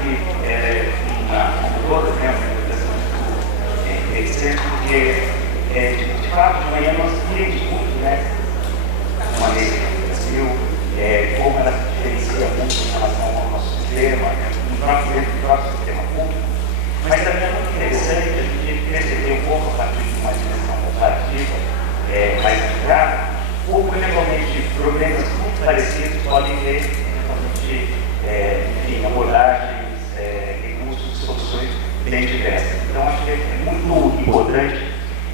que é uma toda, né, uma interpretação interessante, porque, de fato, de manhã nós vimos muito, né, de maneira do Brasil, como ela se diferencia muito em relação ao nosso sistema, né, dentro do próprio sistema público, mas também é muito interessante a gente perceber um pouco a partir de uma dimensão comparativa mais aplicada, como eventualmente problemas muito parecidos podem ter eventualmente, enfim, abordagens, recursos, soluções bem diversas. Então acho que é muito importante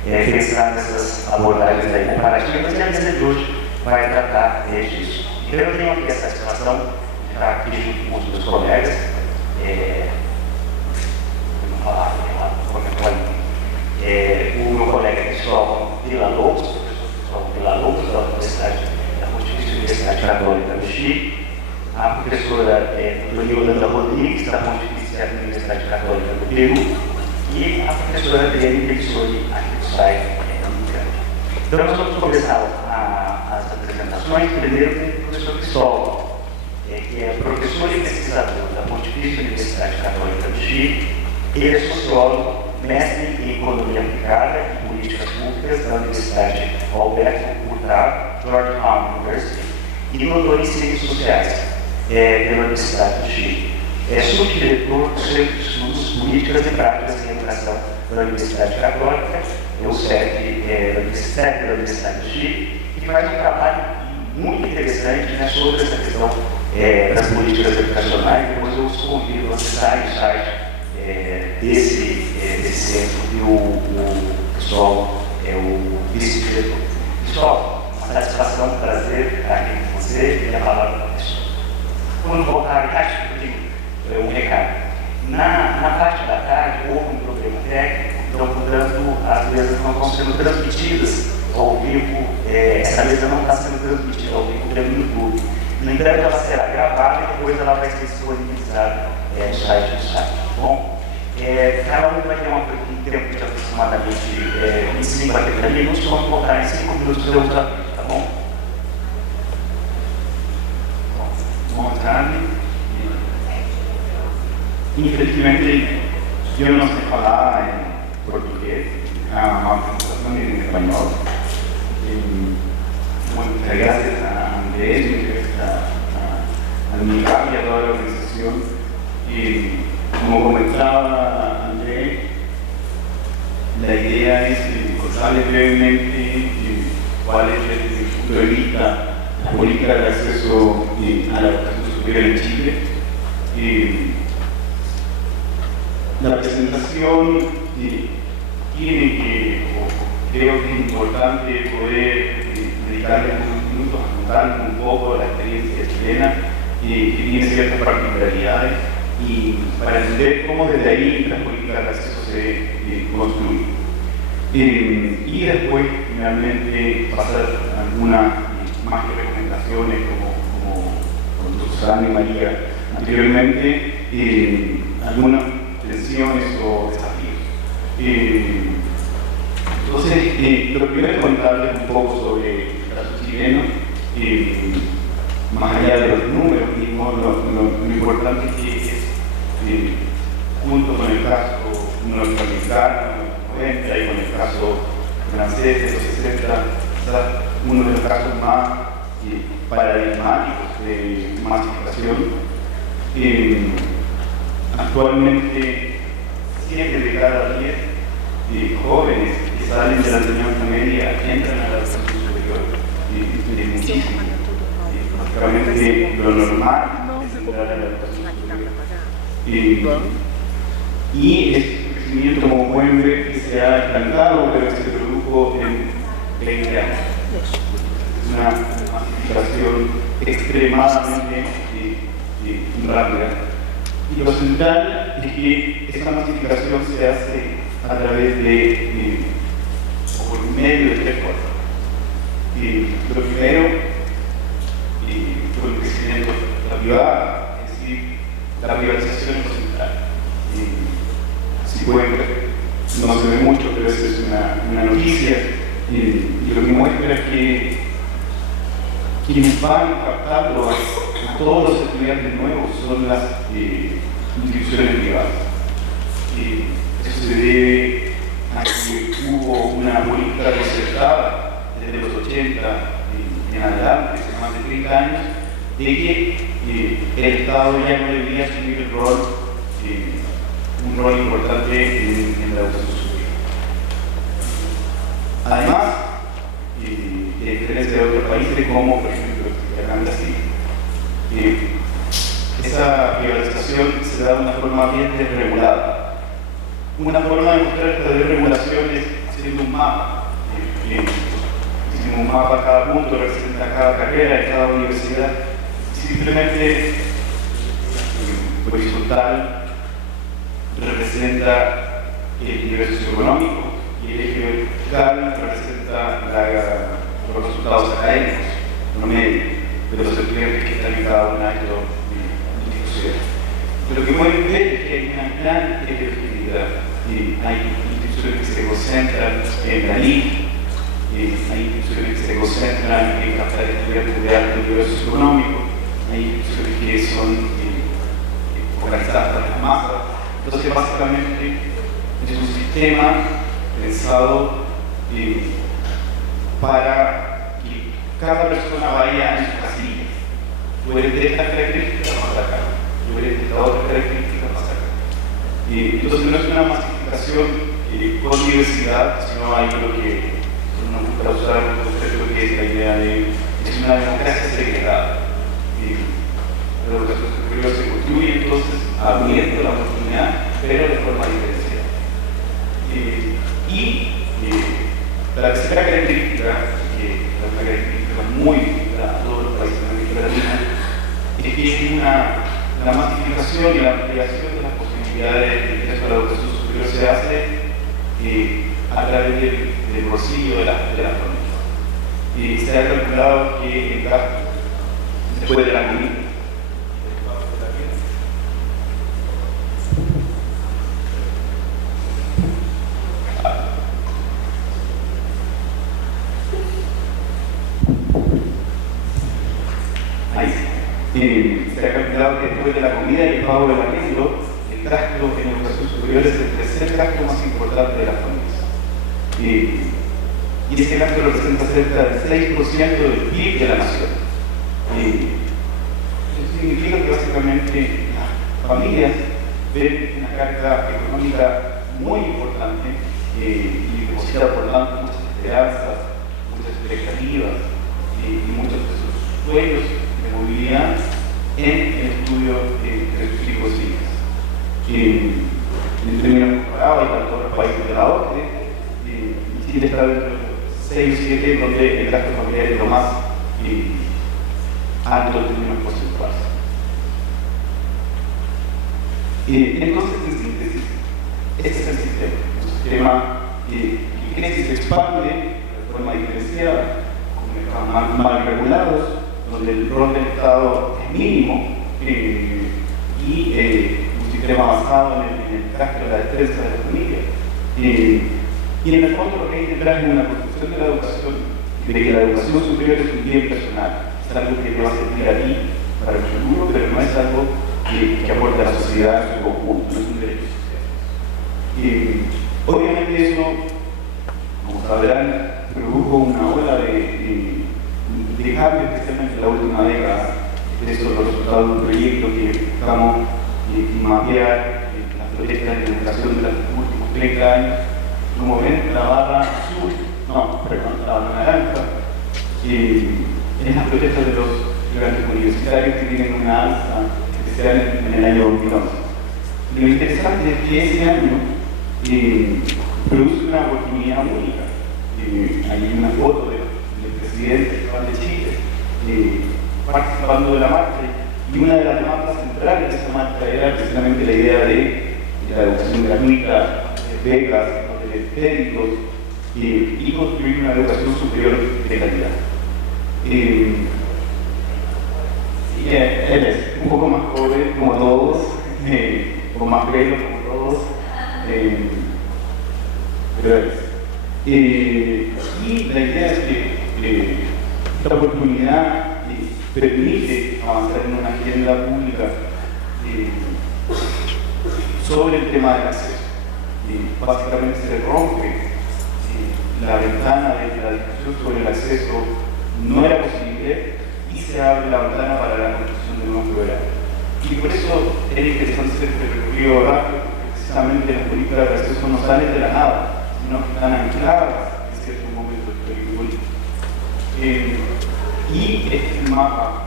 pensar nessas abordagens aí comparativas, e a mesa de hoje vai tratar disso. Então eu tenho aqui a satisfação de estar aqui junto com os meus colegas. O meu colega Cristóvão Villa-Lobos, o professor Cristóvão Villa-Lobos, da Pontifícia Universidade Católica do Chile, a professora Yolanda Rodrigues, da Pontifícia Universidade Católica do Peru, e a professora Adriane Peixoto, aqui do SAI, Então, nós vamos começar as apresentações, primeiro com o professor Cristóvão, que é professor e pesquisador da Pontifícia Universidade Católica do Chile. Ele é sociólogo, mestre em Economia Aplicada e Políticas Públicas da Universidade Alberto Hurtado, Georgetown University, e doutor em Ciências Sociais pela Universidade do Chile. É subdiretor do Centro de Estudos Políticas e Práticas em Educação da Universidade Católica, o SEC da Universidade do Chile, e faz um trabalho muito interessante, né, sobre essa questão das políticas educacionais. Depois eu os convido a acessar o site desse centro, e o pessoal é o vice-diretor. Pessoal, uma satisfação, um prazer estar aqui com você e a palavra para o pessoal. Quando voltar à tarde, eu um recado. Na parte da tarde houve um problema técnico, então, portanto, as mesas não estão sendo transmitidas ao vivo, essa mesa não está sendo transmitida ao vivo pelo YouTube. No entanto, ela será gravada e depois ela vai ser disponibilizada no site do site. Bom, cada um vai ter um tempo de aproximadamente 25 a 30 minutos, vamos voltar em 5 minutos para o tá bom? Boa tarde. Infelizmente, eu não sei falar em português, uma apresentação em espanhol. Muchas gracias a Andrés, a mi cambiadora de organización. Y como comentaba Andrés, la idea es contarles brevemente cuál es desde el punto de vista la política de acceso a la educación superior en Chile. La presentación tiene que, creo que es importante poder dedicarle unos minutos a contar un poco la experiencia chilena, que tiene ciertas particularidades, y para entender cómo desde ahí las políticas de acceso se construyen. Y después, finalmente, pasar algunas más que recomendaciones, como Susana y María anteriormente, algunas tensiones o desafíos. Entonces, lo primero es contarles un poco sobre el caso chileno, más allá de los números, lo importante es que junto con el caso norteamericano, y con el caso francés de los 60, uno de los casos más paradigmáticos de masificación. Actualmente, 7 de cada 10 jóvenes que salen de la enseñanza media entran a la educación superior, de muchísimo. Básicamente, lo normal es entrar a la educación superior. Y es un crecimiento, como pueden ver, que se ha estancado, pero se produjo en 20 años. Es una masificación extremadamente rápida. Y lo central es que esa masificación se hace a través o por medio de 3 cosas. Lo primero, con el crecimiento de la privada, es decir, la privatización es lo central. Si pueden ver, no se ve mucho, pero esa es una noticia, y lo que muestra es que quienes van captando a todos los estudiantes nuevos son las instituciones privadas. Eso se debe a que hubo una política concertada desde los 80 en adelante, hace más de 30 años, de que el Estado ya no debería asumir el rol, un rol importante en la educación superior. Además, de diferencia de otros países como, por ejemplo, Brasil, esa privatización se da de una forma bien desregulada. Una forma de mostrar esta desregulación es haciendo un mapa. Hicimos un mapa, cada punto representa cada carrera de cada universidad. Simplemente horizontal representa el nivel socioeconómico y el eje vertical representa los resultados académicos, promedio de los estudiantes que están en cada una de estas instituciones. Lo que pueden ver es que hay una gran heterogeneidad. Hay instituciones que se concentran en la LIC, hay instituciones que se concentran en captar estudiantes de alto nivel socioeconómico, hay instituciones que son organizadas por las masas. Entonces, básicamente, es un sistema pensado para que cada persona vaya en su casilla. Tú eres de estas características, vas acá. Tú eres de estas otras características, vas acá. Entonces, no es una masificación con diversidad, sino hay lo que nos gusta usar un concepto que es la idea de es una democracia segregada. La educación superior se construye entonces abriendo la oportunidad, pero de forma diferenciada. La tercera característica, que es una característica muy a todos los países de América Latina, es que es la masificación y la ampliación de las posibilidades de ingreso a la educación superior se hace a través del bolsillo de las familias. Se ha calculado que el gasto después de la comida se ha calculado que después de la comida y el pago del arriendo, el gasto en educación superior es el tercer gasto más importante de las familias. Y ese gasto representa cerca del 6% del PIB de la nación. Eso significa que básicamente las familias ven una carga económica muy importante y deposita por tanto muchas esperanzas, muchas expectativas y muchos de sus sueños de movilidad en el estudio de sus hijos y hijas. En términos comparados, hay tantos otros países de la OCDE, Chile está dentro de 6 o 7 donde el gasto familiar es lo más alto en términos porcentuales. Entonces, en síntesis, este es el sistema. Un sistema que crece y se expande de forma diferenciada, con mercados mal regulados, donde el rol del Estado es mínimo y un sistema basado en el gasto de la destreza de la familia. Y en el fondo lo que hay detrás es una construcción de la educación, de que la educación superior es un bien personal, es algo que te va a servir a ti para el futuro, pero no es algo que aporte a la sociedad en su conjunto, no es un derecho social. Obviamente eso, como sabrán, produjo una ola de cambio, especialmente en la última década. Eso es el resultado de un proyecto que buscamos mapear las protestas de educación de los últimos 30 años. Como ven, la barra azul, la barra naranja, es las protestas de los estudiantes universitarios que tienen una alza especial en el año 2011. Lo interesante es que ese año produce una oportunidad única. Hay una foto del presidente de Chile participando de la marcha, y una de las demandas centrales de esa marcha era precisamente la idea de la educación gratuita, becas, técnicos y construir una educación superior de calidad. Él es un poco más joven como todos, con más pelo como todos, pero él es. Y la idea es que esta oportunidad permite avanzar en una agenda pública sobre el tema del acceso. Básicamente se rompe la ventana de la discusión sobre el acceso no era posible y se abre la ventana para la construcción de nuevos programas. Y por eso era interesante hacer este recorrido rápido, porque precisamente las políticas de acceso no salen de la nada, sino que están ancladas en ciertos momentos histórico-políticos. Y este es un mapa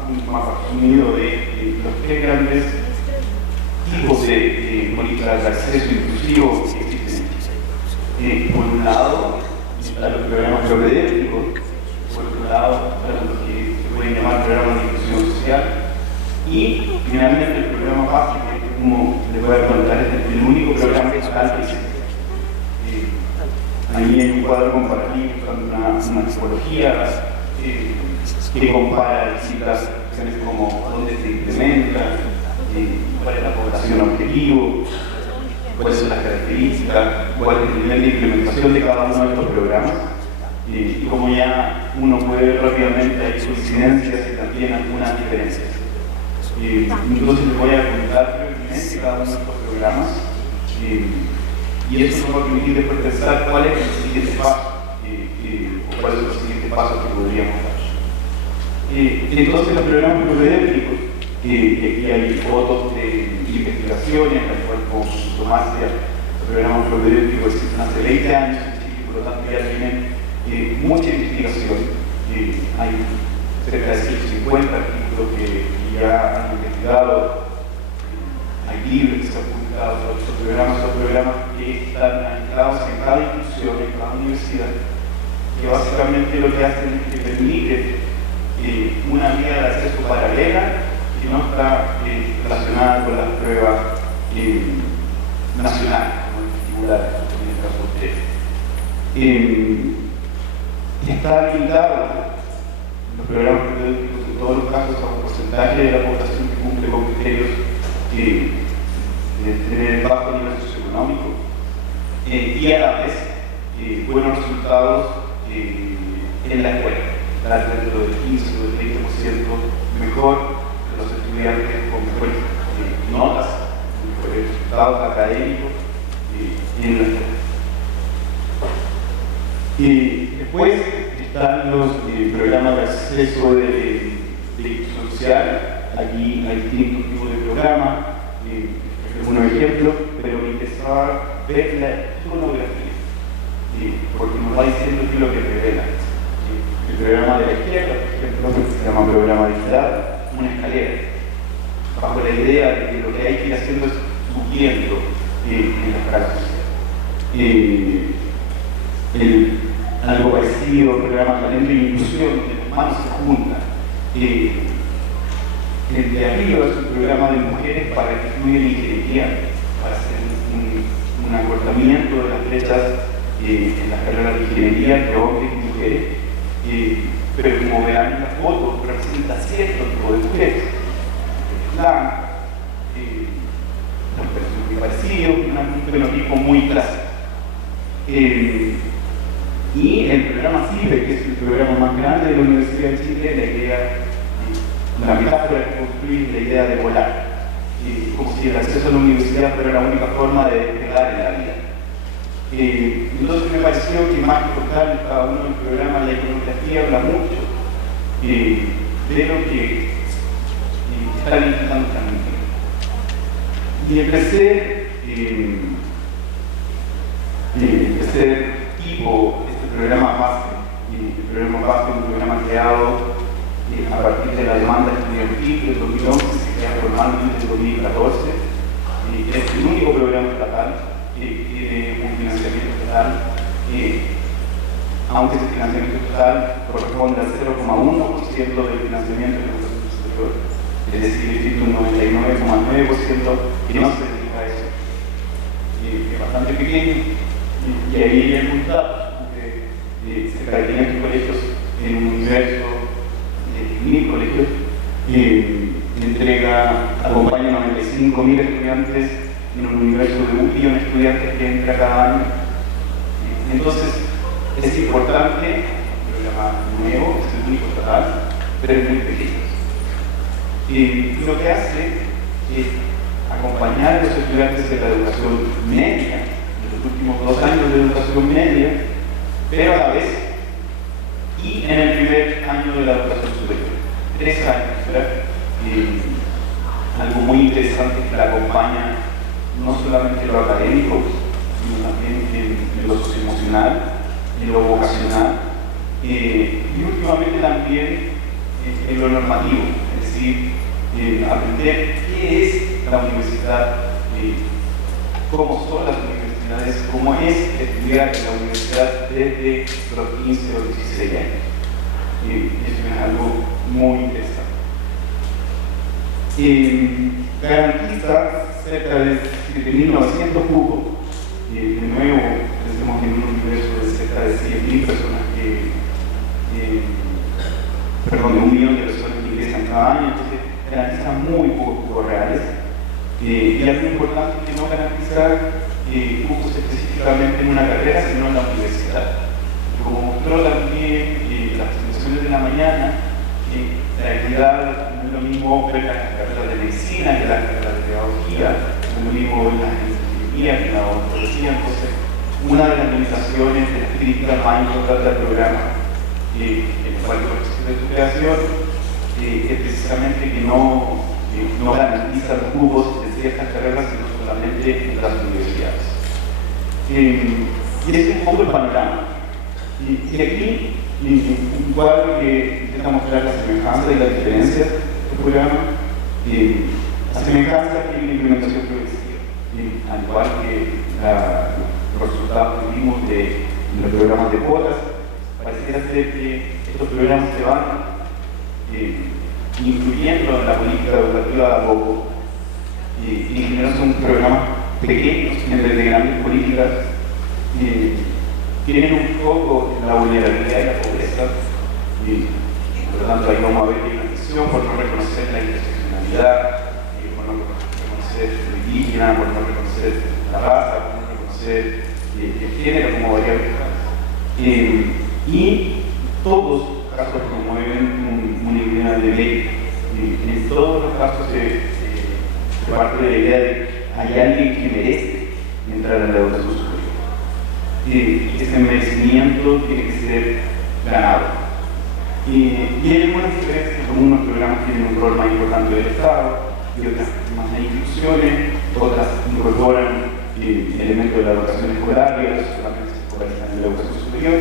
resumido de los tres grandes tipos de políticas de acceso inclusivo que existen. Por un lado, están los programas propedéuticos, por otro lado, están los que se pueden llamar programas de inclusión social, y finalmente el programa básico, que como les voy a contar, es el único programa estatal que existe. Ahí hay un cuadro comparativo usando una tipología que compara distintas opciones como dónde se implementa, cuál es la población objetivo, cuáles son las características, cuál es el nivel de implementación de cada uno de estos programas. Y como ya uno puede ver rápidamente, hay coincidencias y también algunas diferencias. Entonces les voy a contar brevemente cada uno de estos programas y eso nos va a permitir después pensar cuál es el siguiente paso o cuáles son los siguientes pasos que podríamos dar. Entonces los programas propedéuticos, aquí hay fotos de investigaciones, al cual como Tomasia, los programas propedéuticos existen hace 20 años en Chile, por lo tanto ya tienen mucha investigación. Hay cerca de 150 artículos que ya han investigado, hay libros que se han publicado sobre estos programas, son programas que están anclados en cada institución, en cada universidad, que básicamente lo que hacen es que permiten una vía de acceso paralela que no está relacionada con las pruebas nacionales, como el vestibular, en el caso de ustedes. Está habilitado los programas propedéuticos en todos los casos a un porcentaje de la población que cumple con criterios de tener bajo nivel socioeconómico y a la vez buenos resultados en la escuela, estar dentro del 15 o del 20% mejor que los estudiantes con mejores notas, mejores resultados académicos en la escuela. Después están los programas de acceso de inclusión social. Aquí hay distintos tipos de programas, unos ejemplos, pero me interesaba ver la iconografía, porque nos va diciendo qué es lo que revela. El programa de la izquierda, por ejemplo, que se llama programa digital, una escalera, bajo la idea de que lo que hay que ir haciendo es subiendo en la escala social. Algo parecido, programa talento e inclusión, donde las manos se juntan. El de arriba es un programa de mujeres para que estudien ingeniería, para hacer un acortamiento de las brechas en las carreras de ingeniería entre hombres y mujeres. Pero como verán en la foto, representa cierto tipo de mujeres. Blancas, muy parecidos, un fenotipo muy clásico. Y el programa CIBE, que es el programa más grande de la Universidad de Chile, la idea, la metáfora que construye la idea de volar. Como si el acceso a la universidad fuera la única forma de despegar en la vida. Entonces me pareció que más que contar cada uno del programa, la iconografía habla mucho de lo que están intentando transmitir. Y el tercer tipo, este programa base, el programa base es un programa creado a partir de la demanda estudiantil del 2011, se crea formalmente en 2014, es el único programa estatal que tiene un financiamiento estatal, aunque ese financiamiento estatal corresponde al 0,1% del financiamiento de la educación superior, es decir, existe un 99,9% que no se dedica a eso, es bastante pequeño, y ahí hay algunos datos, cerca de 500 colegios en un universo de 1000 colegios, acompaña a 95.000 estudiantes en un universo de 1 millón de estudiantes que entra cada año. Entonces, es importante, un programa nuevo, es el único estatal, pero es muy pequeño. Y lo que hace es acompañar a los estudiantes de la educación media, en los últimos 2 años de educación media, pero a la vez, y en el primer año de la educación superior. 3 años, ¿verdad? Algo muy interesante que la acompaña no solamente en lo académico, sino también en lo socioemocional, en lo vocacional, y últimamente también en lo normativo, es decir, aprender qué es la universidad, cómo son las universidades, cómo es estudiar en la universidad desde los 15 o 16 años. Eso es algo muy interesante. Garantiza cerca de 7.900 cupos, de nuevo estamos en un universo de cerca de 100.000 personas perdón, de 1 millón de personas que ingresan cada año, entonces garantiza muy pocos cupos reales. Y algo importante es que no garantiza cupos específicamente en una carrera, sino en la universidad. Como mostró también las presentaciones de la mañana, la equidad no es lo mismo ver las carreras de medicina que las carreras de pedagogía, no es lo mismo ver las ingeniería que la odontología. Entonces, una de las limitaciones, de las críticas más importantes del programa, en el cual yo participo de su creación, es precisamente que no garantiza los cupos de ciertas carreras, sino solamente en las universidades. Y ese es un poco el panorama. Y aquí un cuadro que intenta mostrar la semejanza y la diferencia del programa, la semejanza que hay una implementación progresiva, al igual que los resultados que vimos de los programas de cuotas. Pareciera ser que estos programas se van incluyendo en la política educativa a poco, y en general son programas pequeños, de grandes políticas, tienen un foco en la vulnerabilidad y la pobreza, y por lo tanto ahí vamos a ver que hay una decisión por no reconocer la interseccionalidad, por no reconocer lo indígena, por no reconocer la raza, por no reconocer el género como variable. Y todos los casos promueven una idea de ley. En todos los casos se parte de la idea de que hay alguien que merece entrar en la educación superior. Y ese merecimiento tiene que ser ganado. Y hay algunas diferencias, algunos programas tienen un rol más importante del Estado y otras más de inclusiones, otras incorporan elementos de la educación escolar y otras solamente se focalizan en la educación superior.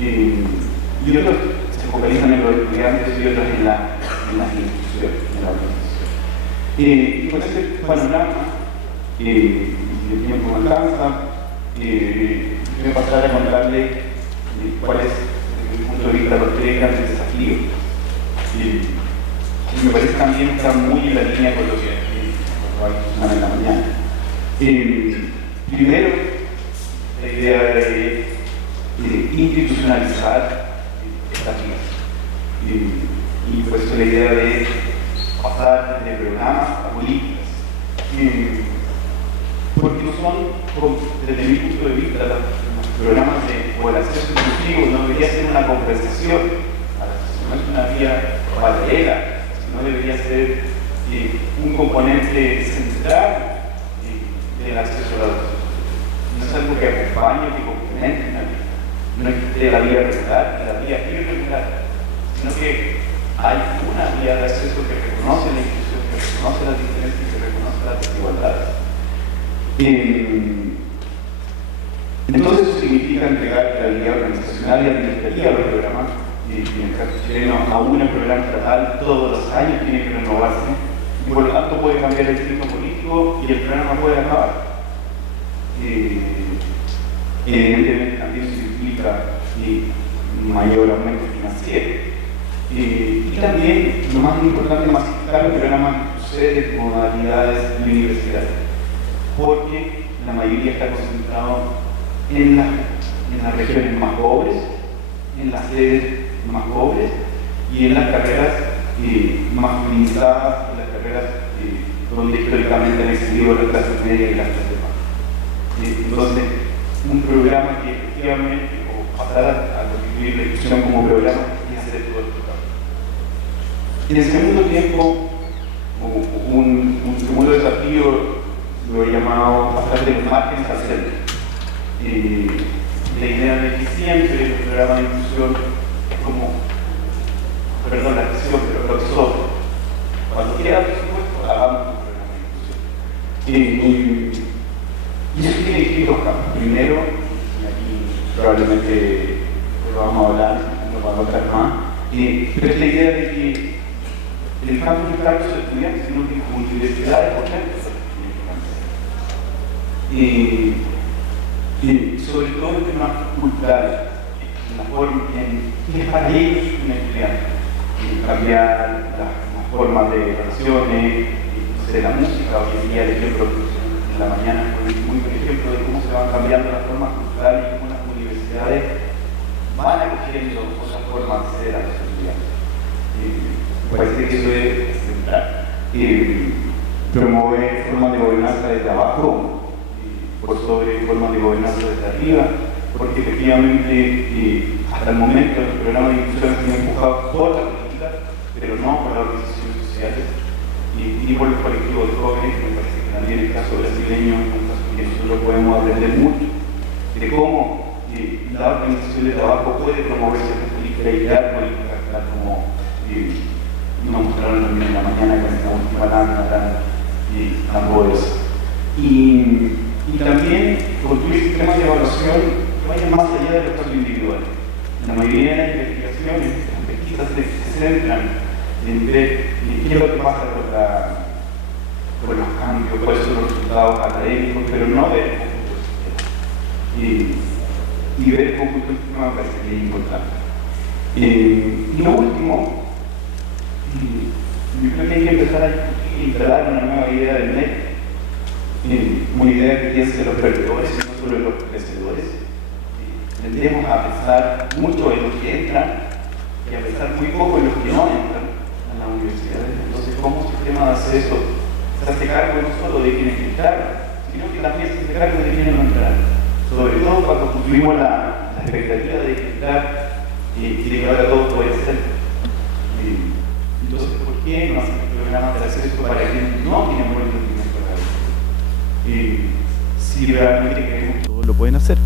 Y otros se focalizan en los estudiantes y otros en las instituciones, en la organización. Y con ese panorama, el tiempo me alcanza, voy a pasar a contarle cuál es, desde mi punto de vista, los 3 grandes desafíos. Y me parece también está muy en la línea con lo que hay en la mañana. Primero, la idea de institucionalizar estas vías. Y por eso la idea de pasar de programas a políticas. Porque no son, desde mi punto de vista, los programas o el acceso inclusivo no debería ser una compensación, no es una vía paralela, sino debería ser un componente central del acceso a la educación. No es algo que acompañe o que complemente una vía. No existe la vía regular y la vía irregular, sino que hay una vía de acceso que reconoce la inclusión, que reconoce las diferencias y que reconoce las desigualdades. Entonces eso significa entregar la habilidad organizacional y administrativa a los programas, y en el caso chileno, aún el programa estatal todos los años tiene que renovarse, y por lo tanto puede cambiar el ciclo político y el programa puede acabar. Evidentemente también se implica mayor aumento financiero. Y también, lo más importante, masificar los programas que suceden en modalidades y universidades, porque la mayoría está concentrado en las regiones más pobres, en las sedes más pobres y en las carreras más feminizadas, en las carreras donde históricamente han existido las clases medias y las clases bajas. Entonces, un programa que efectivamente, o pasar a constituir la discusión como programa, y hacer todo esto. En el segundo tiempo, Un segundo desafío lo he llamado pasar de los márgenes al centro. La idea de que siempre el programa de inclusión es como, perdón la expresión, pero lo que sobra. Cuando queda presupuesto, hagamos un programa de inclusión. Y eso tiene distintos campos. Primero, y aquí probablemente lo vamos a hablar, no vamos a hablar más, pero es la idea de que el campo no es para los estudiantes, sino que como universidades, por ejemplo, sobre todo en temas culturales, en la forma que es para ellos un estudiante, cambiar las formas de relaciones, de la música. Hoy en día el ejemplo en la mañana fue muy buen ejemplo de cómo se van cambiando las formas culturales y cómo las universidades van acogiendo otras formas de ser a los estudiantes. Me parece que eso es central. Promover formas de gobernanza de trabajo por sobre formas de gobernanza desde arriba, porque efectivamente hasta el momento los programas de inclusión han sido empujados por la política, pero no por las organizaciones sociales y por los colectivos de jóvenes, que me parece que también el caso brasileño es un caso que nosotros podemos aprender mucho de cómo la organización de trabajo puede promover ciertas políticas y crear políticas, tal como nos mostraron también en la mañana con esta última lámina tan poderosa. Y también construir sistemas de evaluación que vayan más allá de los casos individuales. La mayoría de las investigaciones, las pesquisas se centran en ver qué es lo que pasa con los cambios, cuáles son los resultados académicos, pero no ver el conjunto del sistema. Y ver el conjunto del sistema me parece que es importante. Y lo último, yo creo que hay que empezar a discutir y instalar una nueva idea del MEC. Una idea que piense en los perdedores y no solo en los vencedores. Tendemos a pensar mucho en los que entran y a pensar muy poco en los que no entran a las universidades. Entonces, ¿cómo un sistema de acceso se hace cargo no solo de quienes entraron, sino que también se hace cargo de quienes no entraron? Sobre todo cuando construimos la expectativa de entrar y de que ahora todo puede ser. Entonces, ¿por qué no hacen programas de acceso para quienes no tienen buen entendimiento? Si realmente queremos que todos lo pueden hacer.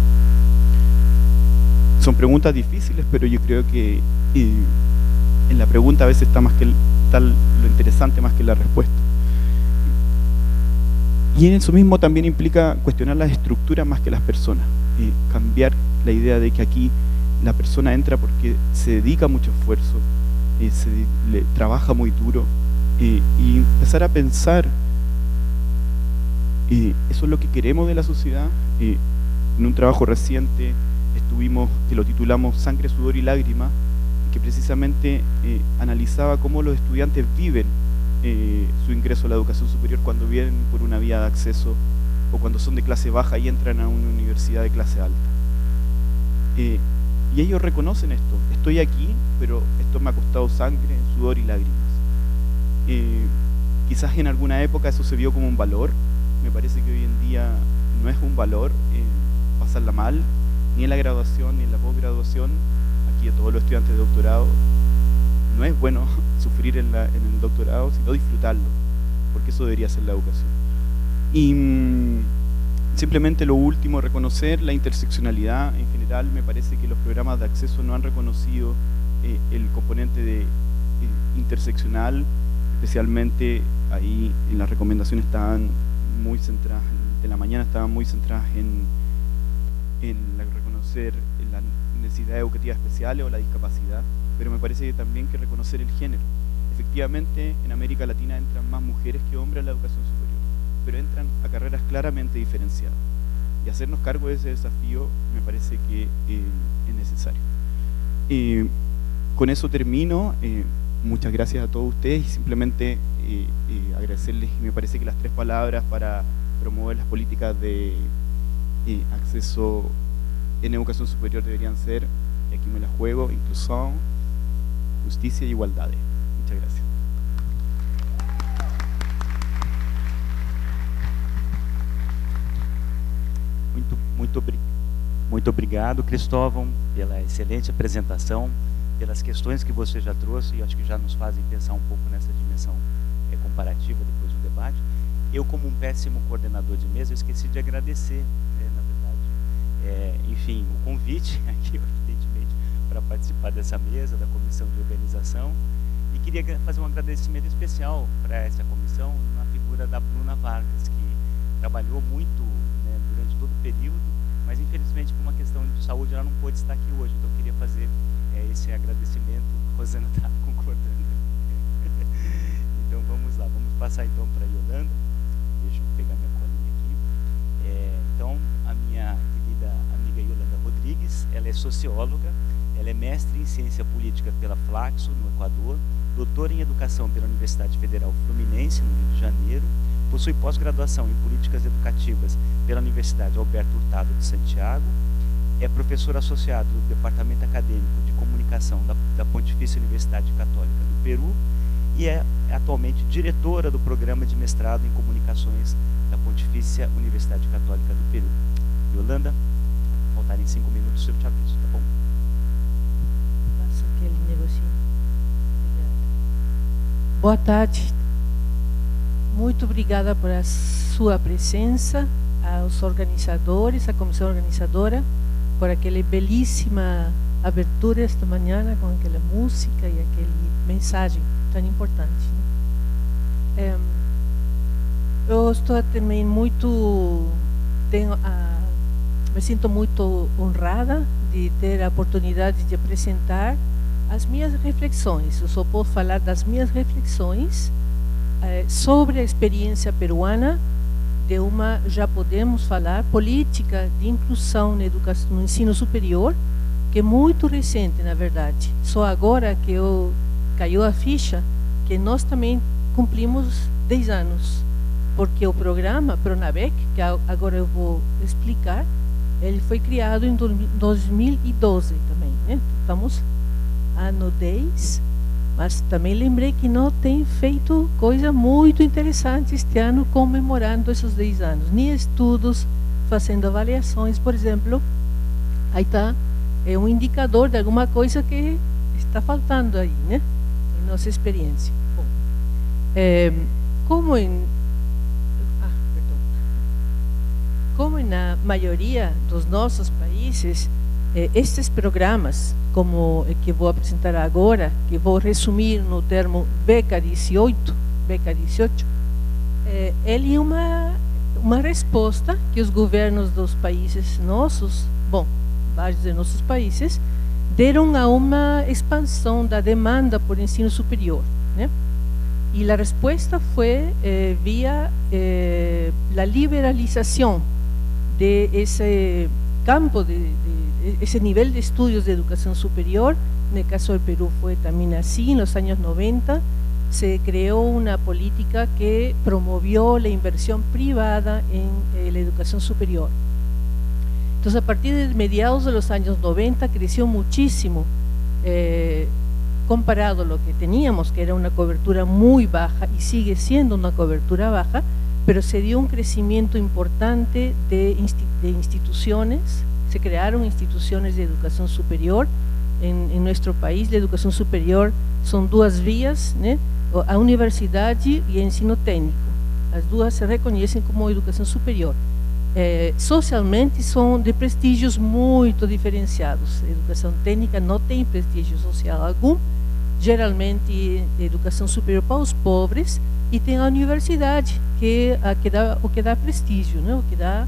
Son preguntas difíciles, pero yo creo que en la pregunta a veces está lo interesante más que la respuesta. Y en eso mismo también implica cuestionar las estructuras más que las personas, cambiar la idea de que aquí la persona entra porque se dedica mucho esfuerzo, le trabaja muy duro, y empezar a pensar eso es lo que queremos de la sociedad. En un trabajo reciente que lo titulamos Sangre, Sudor y Lágrimas, que precisamente analizaba cómo los estudiantes viven su ingreso a la educación superior cuando vienen por una vía de acceso o cuando son de clase baja y entran a una universidad de clase alta. Y ellos reconocen esto: estoy aquí, pero esto me ha costado sangre, sudor y lágrimas. Quizás en alguna época eso se vio como un valor. Me parece que hoy en día no es un valor pasarla mal, ni en la graduación ni en la posgraduación. Aquí a todos los estudiantes de doctorado no es bueno sufrir en el doctorado, sino disfrutarlo, porque eso debería ser la educación. Y simplemente lo último, reconocer la interseccionalidad. En general me parece que los programas de acceso no han reconocido el componente de interseccional, especialmente ahí en las recomendaciones estaban muy centradas, de la mañana estaban muy centradas en reconocer la necesidad educativa especiales o la discapacidad, pero me parece también que reconocer el género. Efectivamente, en América Latina entran más mujeres que hombres a la educación superior, pero entran a carreras claramente diferenciadas. Y hacernos cargo de ese desafío me parece que es necesario. Con eso termino. Muchas gracias a todos ustedes y simplemente agradecerles. Me parece que las 3 palabras para promover las políticas de acceso en educación superior deberían ser, y aquí me las juego, inclusión, justicia y igualdad. Muchas gracias. Muito obrigado, Cristóvão, pela excelente apresentação, pelas questões que você já trouxe, e acho que já nos fazem pensar um pouco nessa dimensão comparativa depois do debate. Eu, como um péssimo coordenador de mesa, eu esqueci de agradecer, né, na verdade, enfim, o convite aqui, evidentemente, para participar dessa mesa, da comissão de organização, e queria fazer um agradecimento especial para essa comissão, na figura da Bruna Vargas, que trabalhou muito, né, durante todo o período, mas infelizmente por uma questão de saúde ela não pôde estar aqui hoje, então eu queria fazer esse agradecimento. Rosana está concordando. Então vamos lá, vamos passar então para a Yolanda. Deixa eu pegar minha colinha aqui. Então, a minha querida amiga Yolanda Rodrigues, ela é socióloga, ela é mestre em ciência política pela Flaxo, no Equador, doutora em educação pela Universidade Federal Fluminense, no Rio de Janeiro, possui pós-graduação em políticas educativas pela Universidade Alberto Hurtado de Santiago, é professor associado do Departamento Acadêmico de Comunicação da Pontifícia Universidade Católica do Peru e é atualmente diretora do programa de mestrado em comunicações da Pontifícia Universidade Católica do Peru. Yolanda, faltarem 5 minutos, eu te aviso, tá bom? Passa aquele negocinho. Obrigada. Boa tarde. Muito obrigada por a sua presença, aos organizadores, à comissão organizadora, por aquela belíssima abertura esta manhã, com aquela música e aquela mensagem tão importante, né? Eu estou também muito, me sinto muito honrada de ter a oportunidade de apresentar as minhas reflexões. Eu só posso falar das minhas reflexões sobre a experiência peruana de uma, já podemos falar, política de inclusão na educação, no ensino superior, que é muito recente, na verdade. Só agora que caiu a ficha que nós também cumprimos 10 anos, porque o programa Pronavec, que agora eu vou explicar, ele foi criado em 2012 também, né? Estamos ano 10, mas também lembrei que não tem feito coisa muito interessante este ano comemorando esses 10 anos, nem estudos, fazendo avaliações, por exemplo. Aí está, é um indicador de alguma coisa que está faltando aí, né? Em nossa experiência. Bom, como na maioria dos nossos países, estes programas, como o que vou apresentar agora, que vou resumir no termo Beca 18, ele é uma resposta que os governos dos países nossos, bom, vários de nossos países, deram a uma expansão da demanda por ensino superior, né? E a resposta foi via a liberalização de esse campo, esse nível de estudios de educação superior. No caso do Peru foi também assim, nos anos 90, se creó una política que promovió la inversión privada en la educación superior. Entonces, a partir de mediados de los años 90, creció muchísimo, comparado a lo que teníamos, que era una cobertura muy baja, y sigue siendo una cobertura baja, pero se dio un crecimiento importante de instituciones, se crearon instituciones de educación superior. En nuestro país, la educación superior son dos vías, ¿no? A universidade e ensino técnico. As duas se reconhecem como educação superior. Socialmente são de prestígios muito diferenciados. A educação técnica não tem prestígio social algum, geralmente educação superior para os pobres, e tem a universidade, que o que dá prestígio, né? O que dá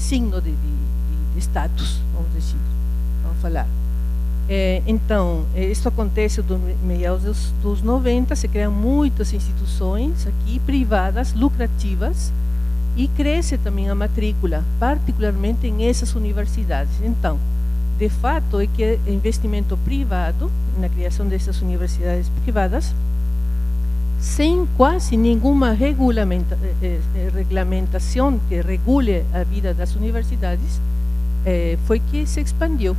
signo de status, vamos dizer, vamos falar. Então, isso acontece do meados dos 90, se criam muitas instituições aqui, privadas, lucrativas, e cresce também a matrícula, particularmente em essas universidades. Então, de fato, é que o investimento privado, na criação dessas universidades privadas, sem quase nenhuma regulamentação que regule a vida das universidades, foi que se expandiu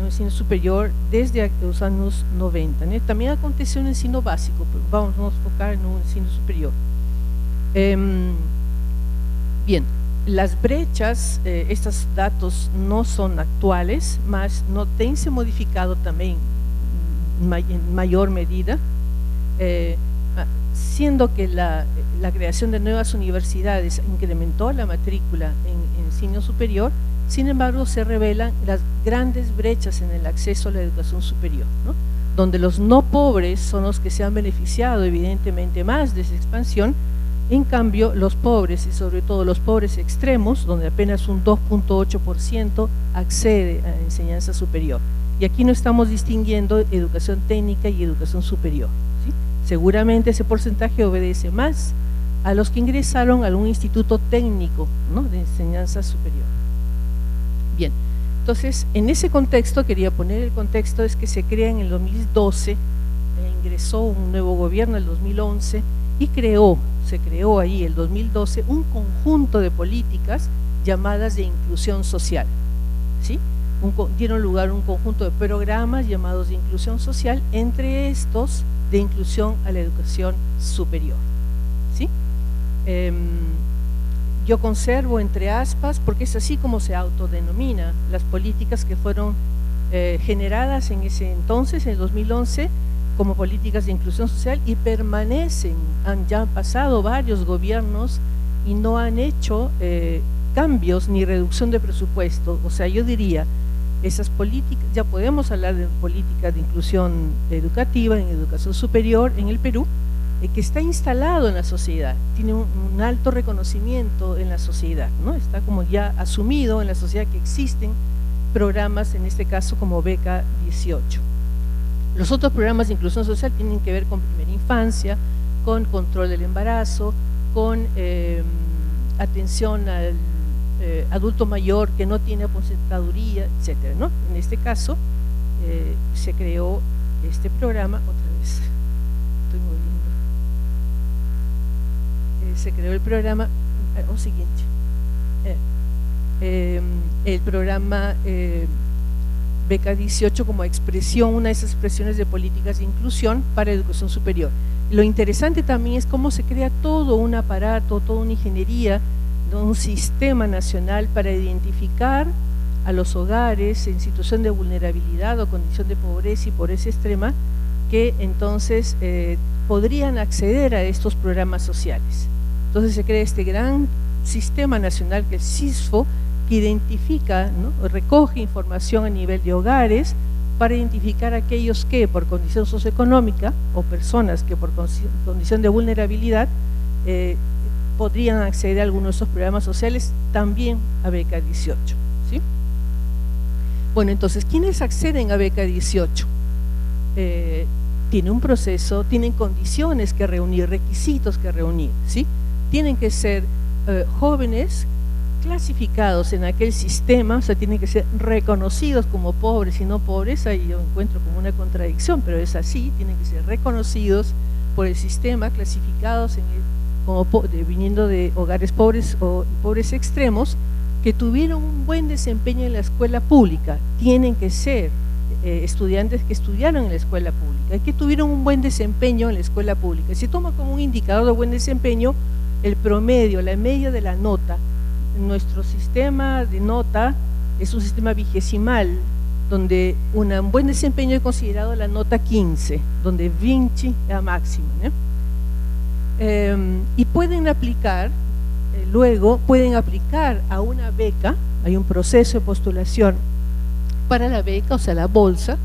o ensino superior desde os anos 90, né? Também aconteceu no ensino básico, vamos nos focar no ensino superior. Bien, as brechas, estes dados não são atuais, mas não têm se modificado também em maior medida. Siendo que la creación de nuevas universidades incrementó la matrícula en enseñanza superior, sin embargo se revelan las grandes brechas en el acceso a la educación superior, ¿no? Donde los no pobres son los que se han beneficiado evidentemente más de esa expansión. En cambio, los pobres, y sobre todo los pobres extremos, donde apenas un 2.8% accede a enseñanza superior. Y aquí no estamos distinguiendo educación técnica y educación superior, ¿sí? Seguramente ese porcentaje obedece más a los que ingresaron a un instituto técnico, ¿no?, de enseñanza superior. Bien, entonces en ese contexto, quería poner el contexto, es que se crea en el 2012, ingresó un nuevo gobierno en el 2011 y se creó ahí el 2012 un conjunto de políticas llamadas de inclusión social, ¿sí? Dieron lugar un conjunto de programas llamados de inclusión social, entre estos de inclusión a la educación superior, ¿sí? Yo conservo entre aspas, porque es así como se autodenomina, las políticas que fueron generadas en ese entonces, en el 2011, como políticas de inclusión social, y permanecen, ya han pasado varios gobiernos y no han hecho cambios ni reducción de presupuesto. O sea, yo diría, esas políticas, ya podemos hablar de políticas de inclusión educativa en educación superior en el Perú, que está instalado en la sociedad, tiene un alto reconocimiento en la sociedad, ¿no? Está como ya asumido en la sociedad que existen programas, en este caso como Beca 18. Los otros programas de inclusión social tienen que ver con primera infancia, con control del embarazo, con atención al adulto mayor que no tiene aposentaduría, etcétera, ¿no? En este caso se creó este programa, otra vez estoy moviendo, se creó el programa, siguiente, el programa Beca 18 como expresión, una de esas expresiones de políticas de inclusión para educación superior. Lo interesante también es cómo se crea todo un aparato, toda una ingeniería, un sistema nacional para identificar a los hogares en situación de vulnerabilidad o condición de pobreza y pobreza extrema que entonces podrían acceder a estos programas sociales. Entonces se crea este gran sistema nacional que es CISFO, que identifica, ¿no?, recoge información a nivel de hogares para identificar a aquellos que por condición socioeconómica o personas que por condición de vulnerabilidad podrían acceder a algunos de estos programas sociales, también a Beca 18, ¿sí? Bueno, entonces, ¿quiénes acceden a Beca 18? Tiene un proceso, tienen condiciones que reunir, requisitos que reunir, ¿sí? Tienen que ser jóvenes clasificados en aquel sistema, o sea, tienen que ser reconocidos como pobres y no pobres. Ahí yo encuentro como una contradicción, pero es así, tienen que ser reconocidos por el sistema, clasificados como viniendo de hogares pobres o pobres extremos, que tuvieron un buen desempeño en la escuela pública. Tienen que ser estudiantes que estudiaron en la escuela pública y que tuvieron un buen desempeño en la escuela pública. Se toma como un indicador de buen desempeño el promedio, la media de la nota. Nuestro sistema de nota es un sistema vigesimal, donde un buen desempeño es considerado la nota 15, donde 20 es la máxima, ¿no? Y pueden aplicar, luego pueden aplicar a una beca, hay un proceso de postulación para la beca, o sea, la bolsa,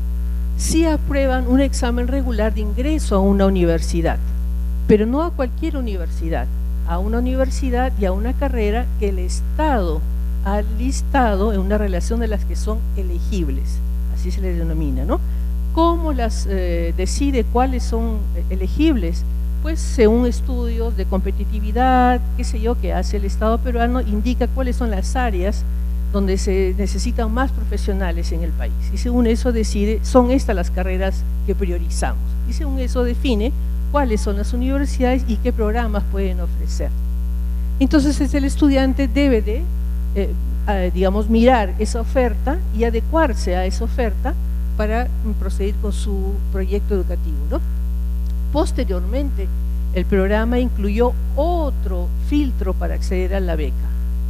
si aprueban un examen regular de ingreso a una universidad, pero no a cualquier universidad, a una universidad y a una carrera que el Estado ha listado en una relación de las que son elegibles, así se les denomina, ¿no? ¿Cómo las decide cuáles son elegibles? Pues según estudios de competitividad, qué sé yo, que hace el Estado peruano, indica cuáles son las áreas donde se necesitan más profesionales en el país, y según eso decide, son estas las carreras que priorizamos, y según eso define cuáles son las universidades y qué programas pueden ofrecer. Entonces el estudiante debe de, digamos, mirar esa oferta y adecuarse a esa oferta para proceder con su proyecto educativo, ¿no? Posteriormente, el programa incluyó otro filtro para acceder a la beca.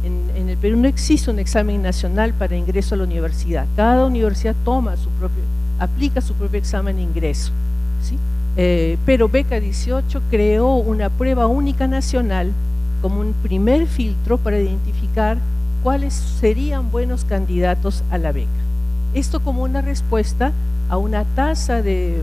En el Perú no existe un examen nacional para ingreso a la universidad. Cada universidad aplica su propio examen de ingreso, ¿sí? Pero Beca 18 creó una prueba única nacional como un primer filtro para identificar cuáles serían buenos candidatos a la beca. Esto como una respuesta a una tasa de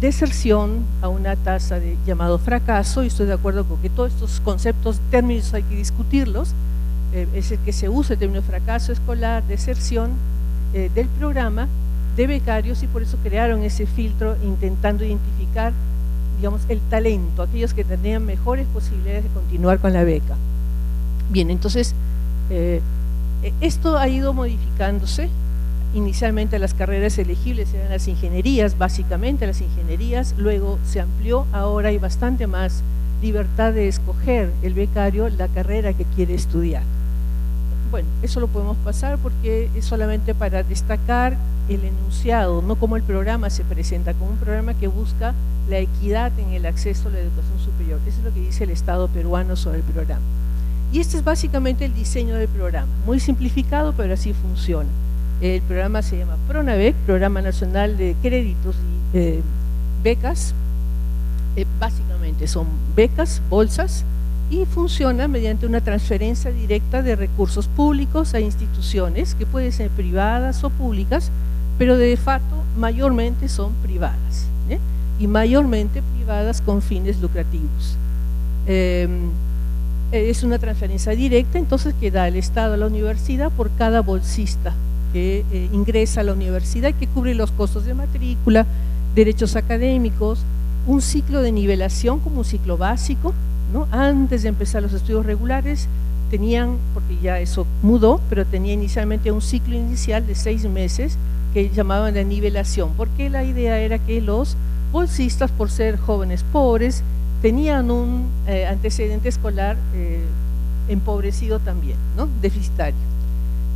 deserción, a una tasa de llamado fracaso, y estoy de acuerdo con que todos estos conceptos, términos hay que discutirlos. Es el que se usa el término fracaso escolar, deserción del programa de becarios, y por eso crearon ese filtro intentando identificar, digamos, el talento, aquellos que tenían mejores posibilidades de continuar con la beca. Bien, entonces esto ha ido modificándose. Inicialmente las carreras elegibles eran las ingenierías, básicamente las ingenierías, luego se amplió, ahora hay bastante más libertad de escoger el becario la carrera que quiere estudiar. Bueno, eso lo podemos pasar porque es solamente para destacar el enunciado, no como el programa se presenta, como un programa que busca la equidad en el acceso a la educación superior. Eso es lo que dice el Estado peruano sobre el programa. Y este es básicamente el diseño del programa, muy simplificado, pero así funciona. El programa se llama PRONAVEC, Programa Nacional de Créditos y Becas. Básicamente son becas, bolsas, y funciona mediante una transferencia directa de recursos públicos a instituciones que pueden ser privadas o públicas, pero de facto mayormente son privadas, y mayormente privadas con fines lucrativos. Es una transferencia directa, entonces, que da el Estado a la universidad por cada bolsista que ingresa a la universidad y que cubre los costos de matrícula, derechos académicos, un ciclo de nivelación como un ciclo básico, ¿no? Antes de empezar los estudios regulares tenían, porque ya eso mudó, pero tenía inicialmente un ciclo inicial de 6 meses que llamaban de nivelación, porque la idea era que los bolsistas, por ser jóvenes pobres, tenían un antecedente escolar empobrecido también, ¿no? Deficitario.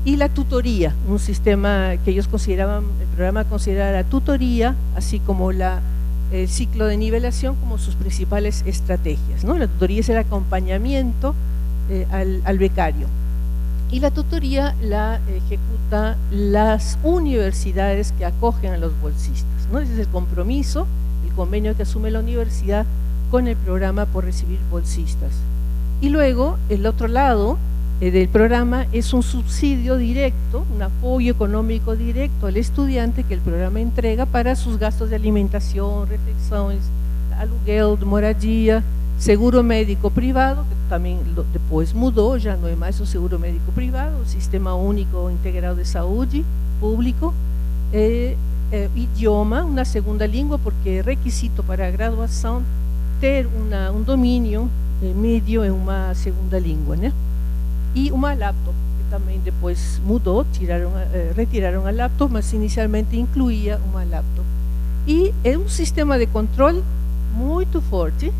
Y la tutoría, un sistema que ellos consideraban, el programa consideraba la tutoría, así como el ciclo de nivelación, como sus principales estrategias, ¿no? La tutoría es el acompañamiento al becario, y la tutoría la ejecuta las universidades que acogen a los bolsistas, ¿no? Ese es el compromiso, el convenio que asume la universidad con el programa por recibir bolsistas. Y luego, el otro lado del programa es un subsidio directo, un apoyo económico directo al estudiante que el programa entrega para sus gastos de alimentación, reflexiones, aluguel, moradia, seguro médico privado, que también después mudó, ya no hay más un seguro médico privado, Sistema Único Integrado de Salud público, idioma, una segunda lengua, porque es requisito para graduación ter un dominio medio en una segunda lengua, ¿no? Y una laptop, que también después mudó, retiraron a laptop, mas inicialmente incluía una laptop. Y es un sistema de control muy fuerte,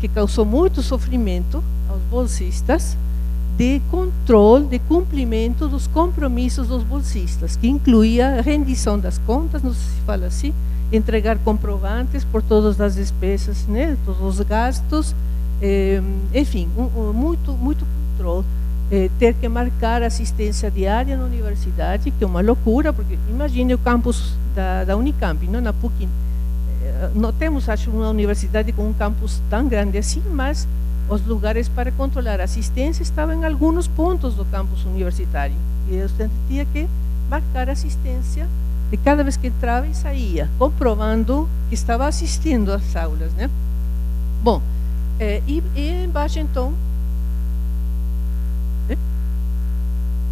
que causó mucho sufrimiento a los bolsistas, de control, de cumprimento dos compromissos dos bolsistas, que incluía rendição das contas, não sei se fala assim, entregar comprovantes por todas as despesas, né, todos os gastos, enfim, muito controle, ter que marcar assistência diária na universidade, que é uma loucura, porque imagine o campus da Unicamp, não, na PUC, não temos, acho, uma universidade com um campus tão grande assim, mas os lugares para controlar a assistência estavam em alguns pontos do campus universitário, e você tinha que marcar a assistência de cada vez que entrava e saía, comprovando que estava assistindo às aulas, né? Bom, e embaixo, então,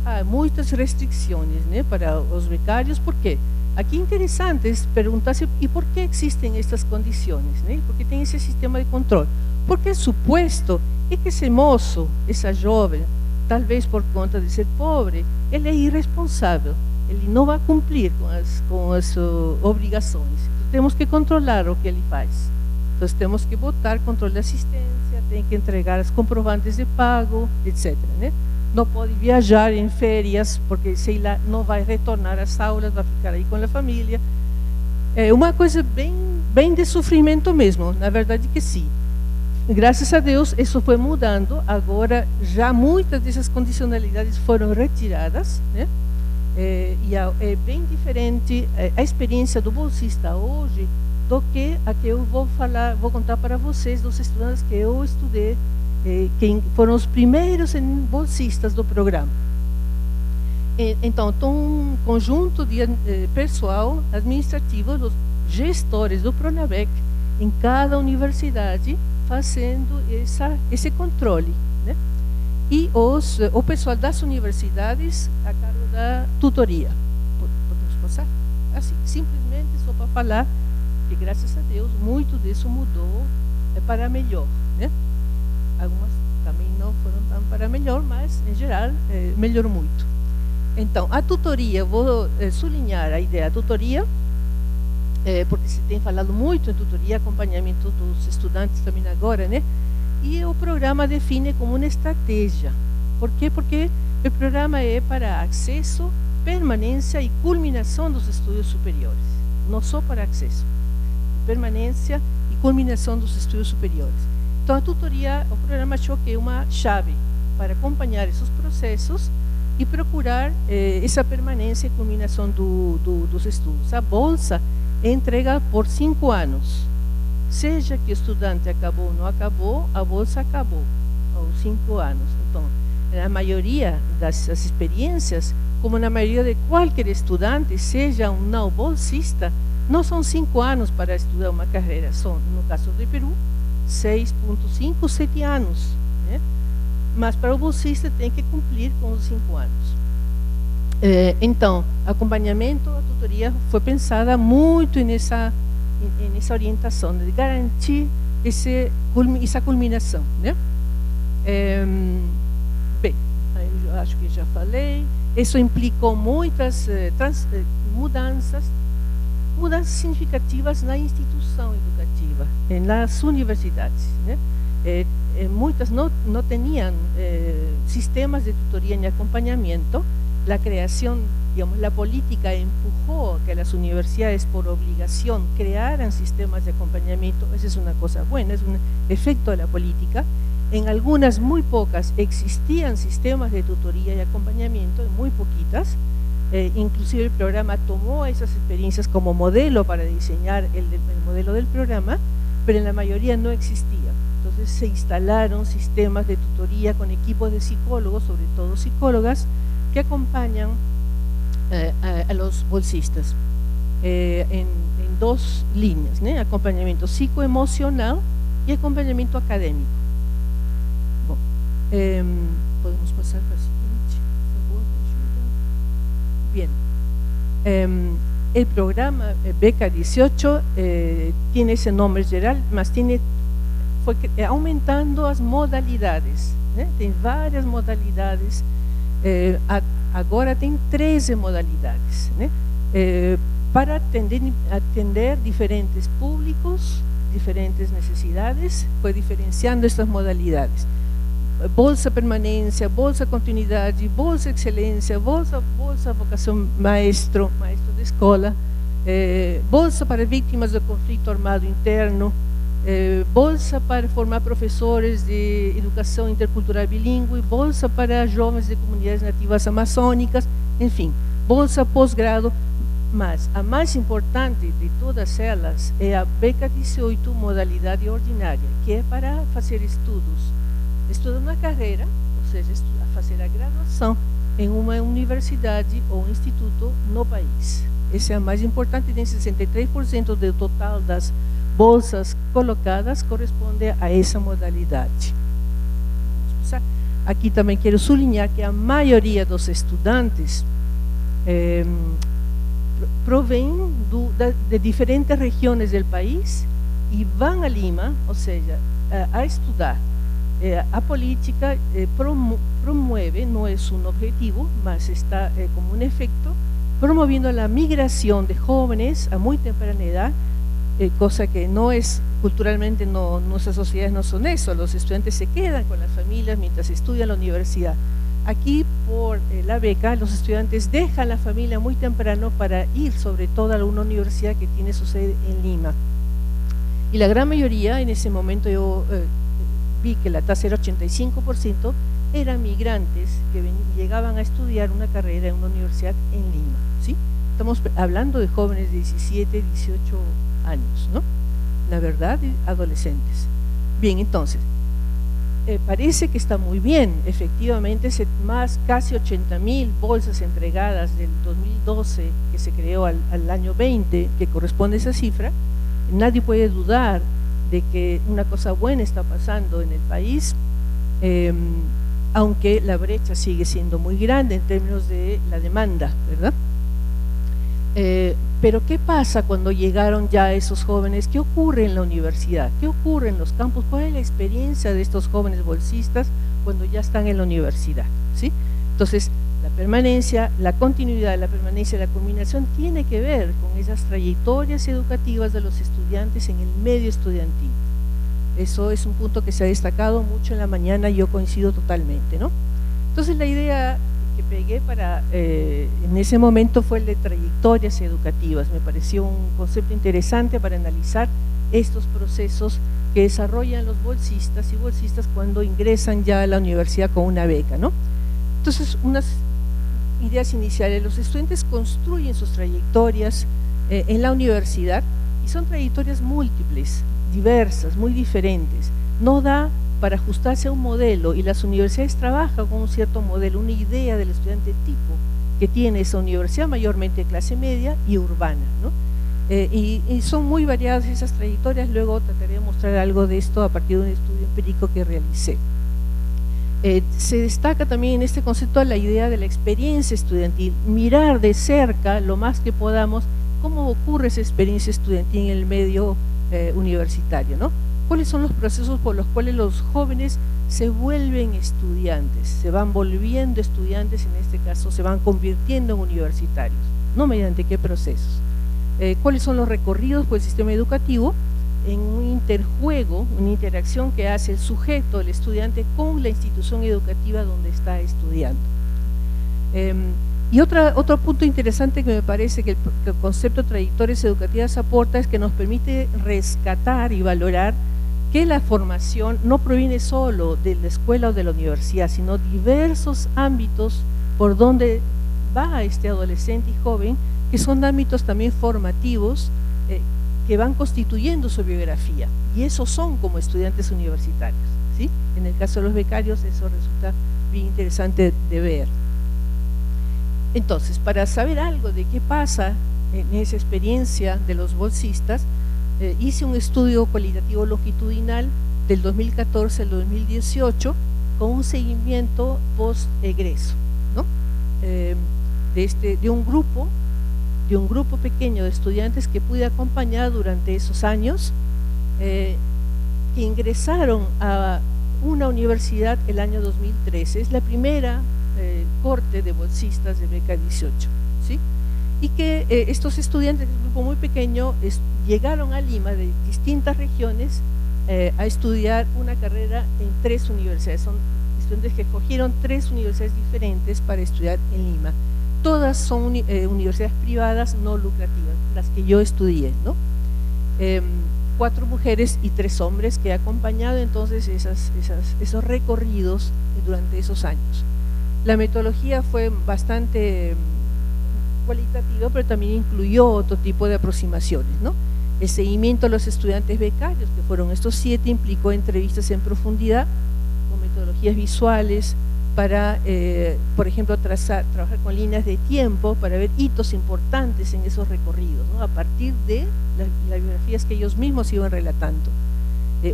há muitas restrições, né, para os becários. Por quê? Aqui é interessante perguntar-se, e por que existem estas condições, né? Porque tem esse sistema de controle. Porque o suposto é que esse moço, essa jovem, talvez por conta de ser pobre, ele é irresponsável, ele não vai cumprir com as obrigações. Então, temos que controlar o que ele faz. Então, temos que botar controle de assistência, tem que entregar os comprovantes de pago, etc., né? Não pode viajar em férias, porque sei lá, não vai retornar às aulas, vai ficar aí com a família. É uma coisa bem de sofrimento mesmo, na verdade que sim. Graças a Deus, isso foi mudando. Agora, já muitas dessas condicionalidades foram retiradas, né? É bem diferente a experiência do bolsista hoje do que a que eu vou contar para vocês dos estudantes que eu estudei, que foram os primeiros bolsistas do programa. Então, um conjunto de pessoal administrativo, os gestores do Pronavec, em cada universidade, fazendo esse controle, né? E o pessoal das universidades a cargo da tutoria. Podemos passar? Assim, simplesmente só para falar que, graças a Deus, muito disso mudou para melhor, né? Algumas também não foram tão para melhor, mas, em geral, melhorou muito. Então, a tutoria, vou sublinhar a ideia da tutoria, porque se tem falado muito em tutoria, acompanhamento dos estudantes também agora, né? E o programa define como uma estratégia. Por quê? Porque o programa é para acesso, permanência e culminação dos estudos superiores. Não só para acesso, permanência e culminação dos estudos superiores. Então, a tutoria, o programa achou que é uma chave para acompanhar esses processos e procurar essa permanência e culminação dos estudos. A bolsa é entregue por 5 anos. Seja que o estudante acabou ou não acabou, a bolsa acabou aos 5 anos. Então, na maioria das experiências, como na maioria de qualquer estudante, seja um não bolsista, não são 5 anos para estudar uma carreira, são, no caso do Peru, 6,5, 7 anos, né? Mas para o bolsista tem que cumprir com os 5 anos. Então, acompanhamento, a tutoria foi pensada muito nessa orientação, de garantir essa culminação, né? Bem, eu acho que já falei, isso implicou muitas mudanças significativas na instituição educativa, nas universidades, né? Muitas não tinham sistemas de tutoria e acompanhamento. A criação, digamos, a política empujou que as universidades, por obrigação, criaran sistemas de acompanhamento. Essa é uma coisa boa, é um efeito da política. Em algumas, muito poucas, existiam sistemas de tutoria e acompanhamento, em muito pouquitas. Inclusive, o programa tomou essas experiências como modelo para desenhar o modelo do programa, mas na maioria não existia. Então, se instalaram sistemas de tutoria com equipos de psicólogos, sobretudo psicólogas, que acompañan a los bolsistas en 2 líneas, ¿no? Acompañamiento psicoemocional y acompañamiento académico. Bom, podemos pasar para el siguiente, por favor, me ayuda. Bien, el programa Beca 18 tiene ese nombre general, mas fue aumentando las modalidades, ¿no? Tem várias modalidades. Agora tem 13 modalidades, né? Para atender diferentes públicos, diferentes necessidades, foi diferenciando essas modalidades. Bolsa permanência, bolsa continuidade, bolsa excelência, bolsa vocação maestro de escola, bolsa para vítimas do conflito armado interno, bolsa para formar professores de educação intercultural bilíngue, bolsa para jovens de comunidades nativas amazônicas, enfim, bolsa pós-grado. Mas a mais importante de todas elas é a Beca 18, modalidade ordinária, que é para fazer estudar uma carreira, ou seja, fazer a graduação em uma universidade ou instituto no país. Essa é a mais importante, tem 63% do total das bolsas colocadas corresponde a essa modalidade. Aqui também quero sublinhar que a maioria dos estudantes provém de diferentes regiões do país e vão a Lima, ou seja, a estudar. A política promove, não é um objetivo, mas está como um efeito, promovendo a migração de jovens a muito temprana idade, cosa que no es culturalmente, nuestras sociedades no son eso. Los estudiantes se quedan con las familias mientras estudian en la universidad. Aquí, por la beca, los estudiantes dejan la familia muy temprano para ir, sobre todo, a una universidad que tiene su sede en Lima. Y la gran mayoría, en ese momento yo vi que la tasa era 85%, eran migrantes que llegaban a estudiar una carrera en una universidad en Lima, ¿sí? Estamos hablando de jóvenes de 17, 18 años, ¿no? La verdad, adolescentes. Bien, entonces, parece que está muy bien, efectivamente, casi 80.000 bolsas entregadas del 2012, que se creó al año 20, que corresponde a esa cifra. Nadie puede dudar de que una cosa buena está pasando en el país, aunque la brecha sigue siendo muy grande en términos de la demanda, ¿verdad? Pero ¿qué pasa cuando llegaron ya esos jóvenes? ¿Qué ocurre en la universidad? ¿Qué ocurre en los campus? ¿Cuál es la experiencia de estos jóvenes bolsistas cuando ya están en la universidad? ¿Sí? Entonces, la permanencia, la continuidad, la permanencia, la culminación tiene que ver con esas trayectorias educativas de los estudiantes en el medio estudiantil. Eso es un punto que se ha destacado mucho en la mañana y yo coincido totalmente, ¿no? Entonces, la idea que pegué en ese momento fue el de trayectorias educativas. Me pareció un concepto interesante para analizar estos procesos que desarrollan los bolsistas y bolsistas cuando ingresan ya a la universidad con una beca, ¿no? Entonces, unas ideas iniciales: los estudiantes construyen sus trayectorias en la universidad y son trayectorias múltiples, diversas, muy diferentes. No da para ajustarse a un modelo, y las universidades trabajan con un cierto modelo, una idea del estudiante tipo que tiene esa universidad, mayormente de clase media y urbana, ¿no? Y son muy variadas esas trayectorias. Luego trataré de mostrar algo de esto a partir de un estudio empírico que realicé. Se destaca también en este concepto la idea de la experiencia estudiantil, mirar de cerca lo más que podamos cómo ocurre esa experiencia estudiantil en el medio universitario, ¿no? ¿Cuáles son los procesos por los cuales los jóvenes se vuelven estudiantes, se van volviendo estudiantes, en este caso se van convirtiendo en universitarios, ¿no? ¿Mediante qué procesos? ¿Cuáles son los recorridos por el sistema educativo en un interjuego, una interacción que hace el sujeto, el estudiante, con la institución educativa donde está estudiando? Y otro punto interesante que me parece que el concepto de trayectorias educativas aporta es que nos permite rescatar y valorar que la formación no proviene solo de la escuela o de la universidad, sino diversos ámbitos por donde va este adolescente y joven, que son ámbitos también formativos que van constituyendo su biografía, y esos son como estudiantes universitarios, ¿sí? En el caso de los becarios eso resulta bien interesante de ver. Entonces, para saber algo de qué pasa en esa experiencia de los bolsistas, hice un estudio cualitativo longitudinal del 2014 al 2018 con un seguimiento post-egreso, ¿no? De un grupo pequeño de estudiantes que pude acompañar durante esos años, que ingresaron a una universidad el año 2013. Es la primera corte de bolsistas de beca 18, ¿sí? Y que estos estudiantes, un grupo muy pequeño, llegaron a Lima de distintas regiones a estudiar una carrera en 3 universidades. Son estudiantes que escogieron 3 universidades diferentes para estudiar en Lima. Todas son universidades privadas no lucrativas, las que yo estudié, ¿no? 4 mujeres y 3 hombres que he acompañado entonces esos recorridos durante esos años. La metodología fue bastante cualitativa, pero también incluyó otro tipo de aproximaciones, ¿no? El seguimiento a los estudiantes becarios, que fueron estos 7, implicó entrevistas en profundidad con metodologías visuales para, por ejemplo, trabajar con líneas de tiempo para ver hitos importantes en esos recorridos, ¿no? A partir de las biografías que ellos mismos iban relatando.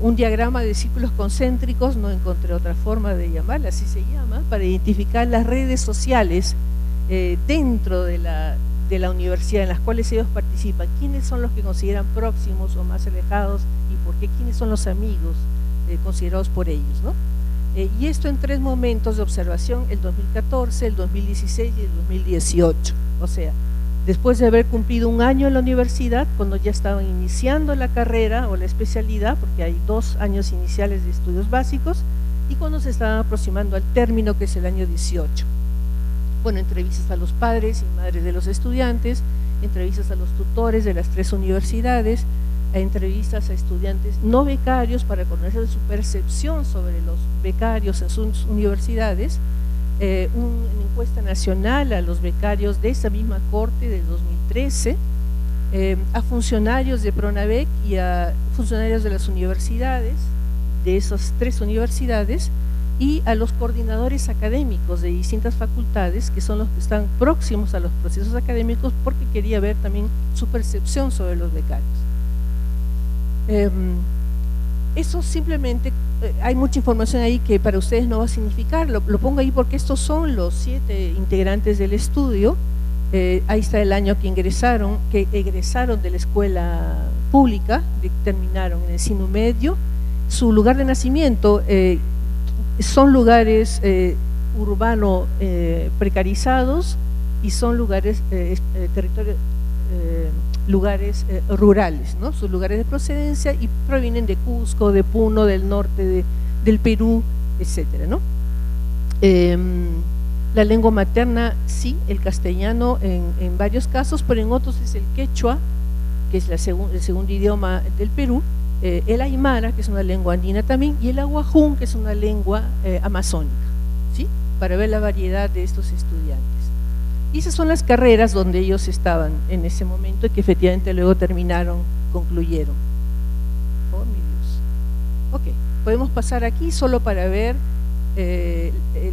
Un diagrama de círculos concéntricos, no encontré otra forma de llamarla, así se llama, para identificar las redes sociales dentro de la universidad en las cuales ellos participan, quiénes son los que consideran próximos o más alejados y por qué, quiénes son los amigos considerados por ellos, ¿no? Y esto en 3 momentos de observación: el 2014, el 2016 y el 2018. O sea, después de haber cumplido un año en la universidad, cuando ya estaban iniciando la carrera o la especialidad, porque hay 2 años iniciales de estudios básicos, y cuando se estaban aproximando al término, que es el año 18. Bueno, entrevistas a los padres y madres de los estudiantes, entrevistas a los tutores de las 3 universidades, a entrevistas a estudiantes no becarios para conocer su percepción sobre los becarios en sus universidades, una encuesta nacional a los becarios de esa misma corte del 2013, a funcionarios de Pronavec y a funcionarios de las universidades, de esas 3 universidades, y a los coordinadores académicos de distintas facultades, que son los que están próximos a los procesos académicos, porque quería ver también su percepción sobre los becarios. Eso simplemente, hay mucha información ahí que para ustedes no va a significar, lo pongo ahí porque estos son los 7 integrantes del estudio. Ahí está el año que egresaron de la escuela pública, que terminaron en el Sinu Medio. Su lugar de nacimiento son lugares urbanos precarizados y son lugares, lugares rurales, ¿no? Sus lugares de procedencia, y provienen de Cusco, de Puno, del norte del Perú, etcétera, ¿no? La lengua materna, sí, el castellano en varios casos, pero en otros es el quechua, que es el segundo idioma del Perú, el aymara, que es una lengua andina también, y el aguajún, que es una lengua amazónica, ¿sí? Para ver la variedad de estos estudiantes. Y esas son las carreras donde ellos estaban en ese momento y que efectivamente luego concluyeron. Oh, mi Dios. Ok, podemos pasar aquí solo para ver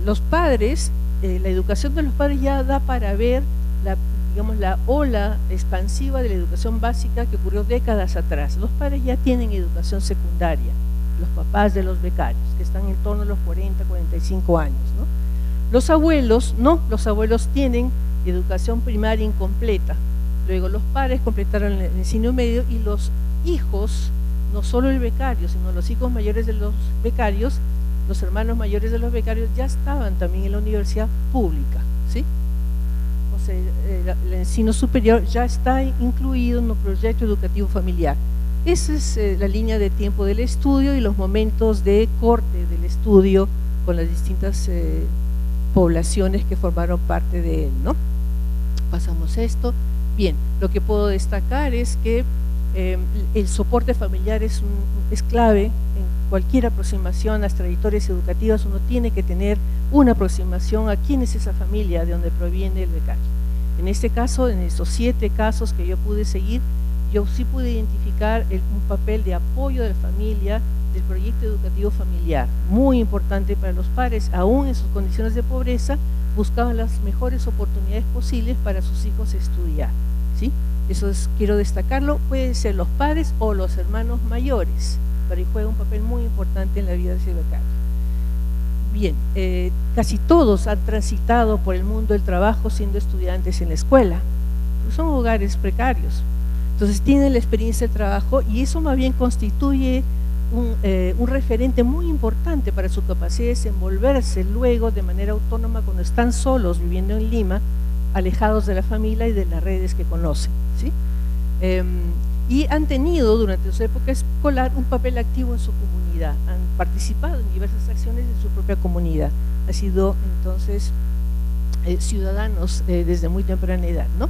los padres. La educación de los padres ya da para ver la ola expansiva de la educación básica que ocurrió décadas atrás. Los padres ya tienen educación secundaria, los papás de los becarios, que están en torno a los 40, 45 años, ¿no? Los abuelos, no, los abuelos tienen educación primaria incompleta. Luego los padres completaron el ensino medio, y los hijos, no solo el becario, sino los hijos mayores de los becarios, los hermanos mayores de los becarios, ya estaban también en la universidad pública, ¿sí? O sea, el ensino superior ya está incluido en un proyecto educativo familiar. Esa es la línea de tiempo del estudio y los momentos de corte del estudio con las distintas poblaciones que formaron parte de él, ¿no? Pasamos esto. Bien, lo que puedo destacar es que el soporte familiar es clave en cualquier aproximación a las trayectorias educativas. Uno tiene que tener una aproximación a quién es esa familia de donde proviene el becario. En este caso, en estos 7 casos que yo pude seguir, yo sí pude identificar un papel de apoyo de la familia, del proyecto educativo familiar, muy importante para los padres. Aún en sus condiciones de pobreza, buscaban las mejores oportunidades posibles para sus hijos estudiar, ¿sí? Eso quiero destacarlo. Pueden ser los padres o los hermanos mayores, pero ahí juega un papel muy importante en la vida de ese becario. Bien, casi todos han transitado por el mundo del trabajo siendo estudiantes en la escuela, pues son hogares precarios, entonces tienen la experiencia del trabajo, y eso más bien constituye un referente muy importante para su capacidad de desenvolverse luego de manera autónoma cuando están solos viviendo en Lima, alejados de la familia y de las redes que conocen, ¿sí? Y han tenido durante su época escolar un papel activo en su comunidad, han participado en diversas acciones en su propia comunidad, han sido entonces ciudadanos desde muy temprana edad, ¿no?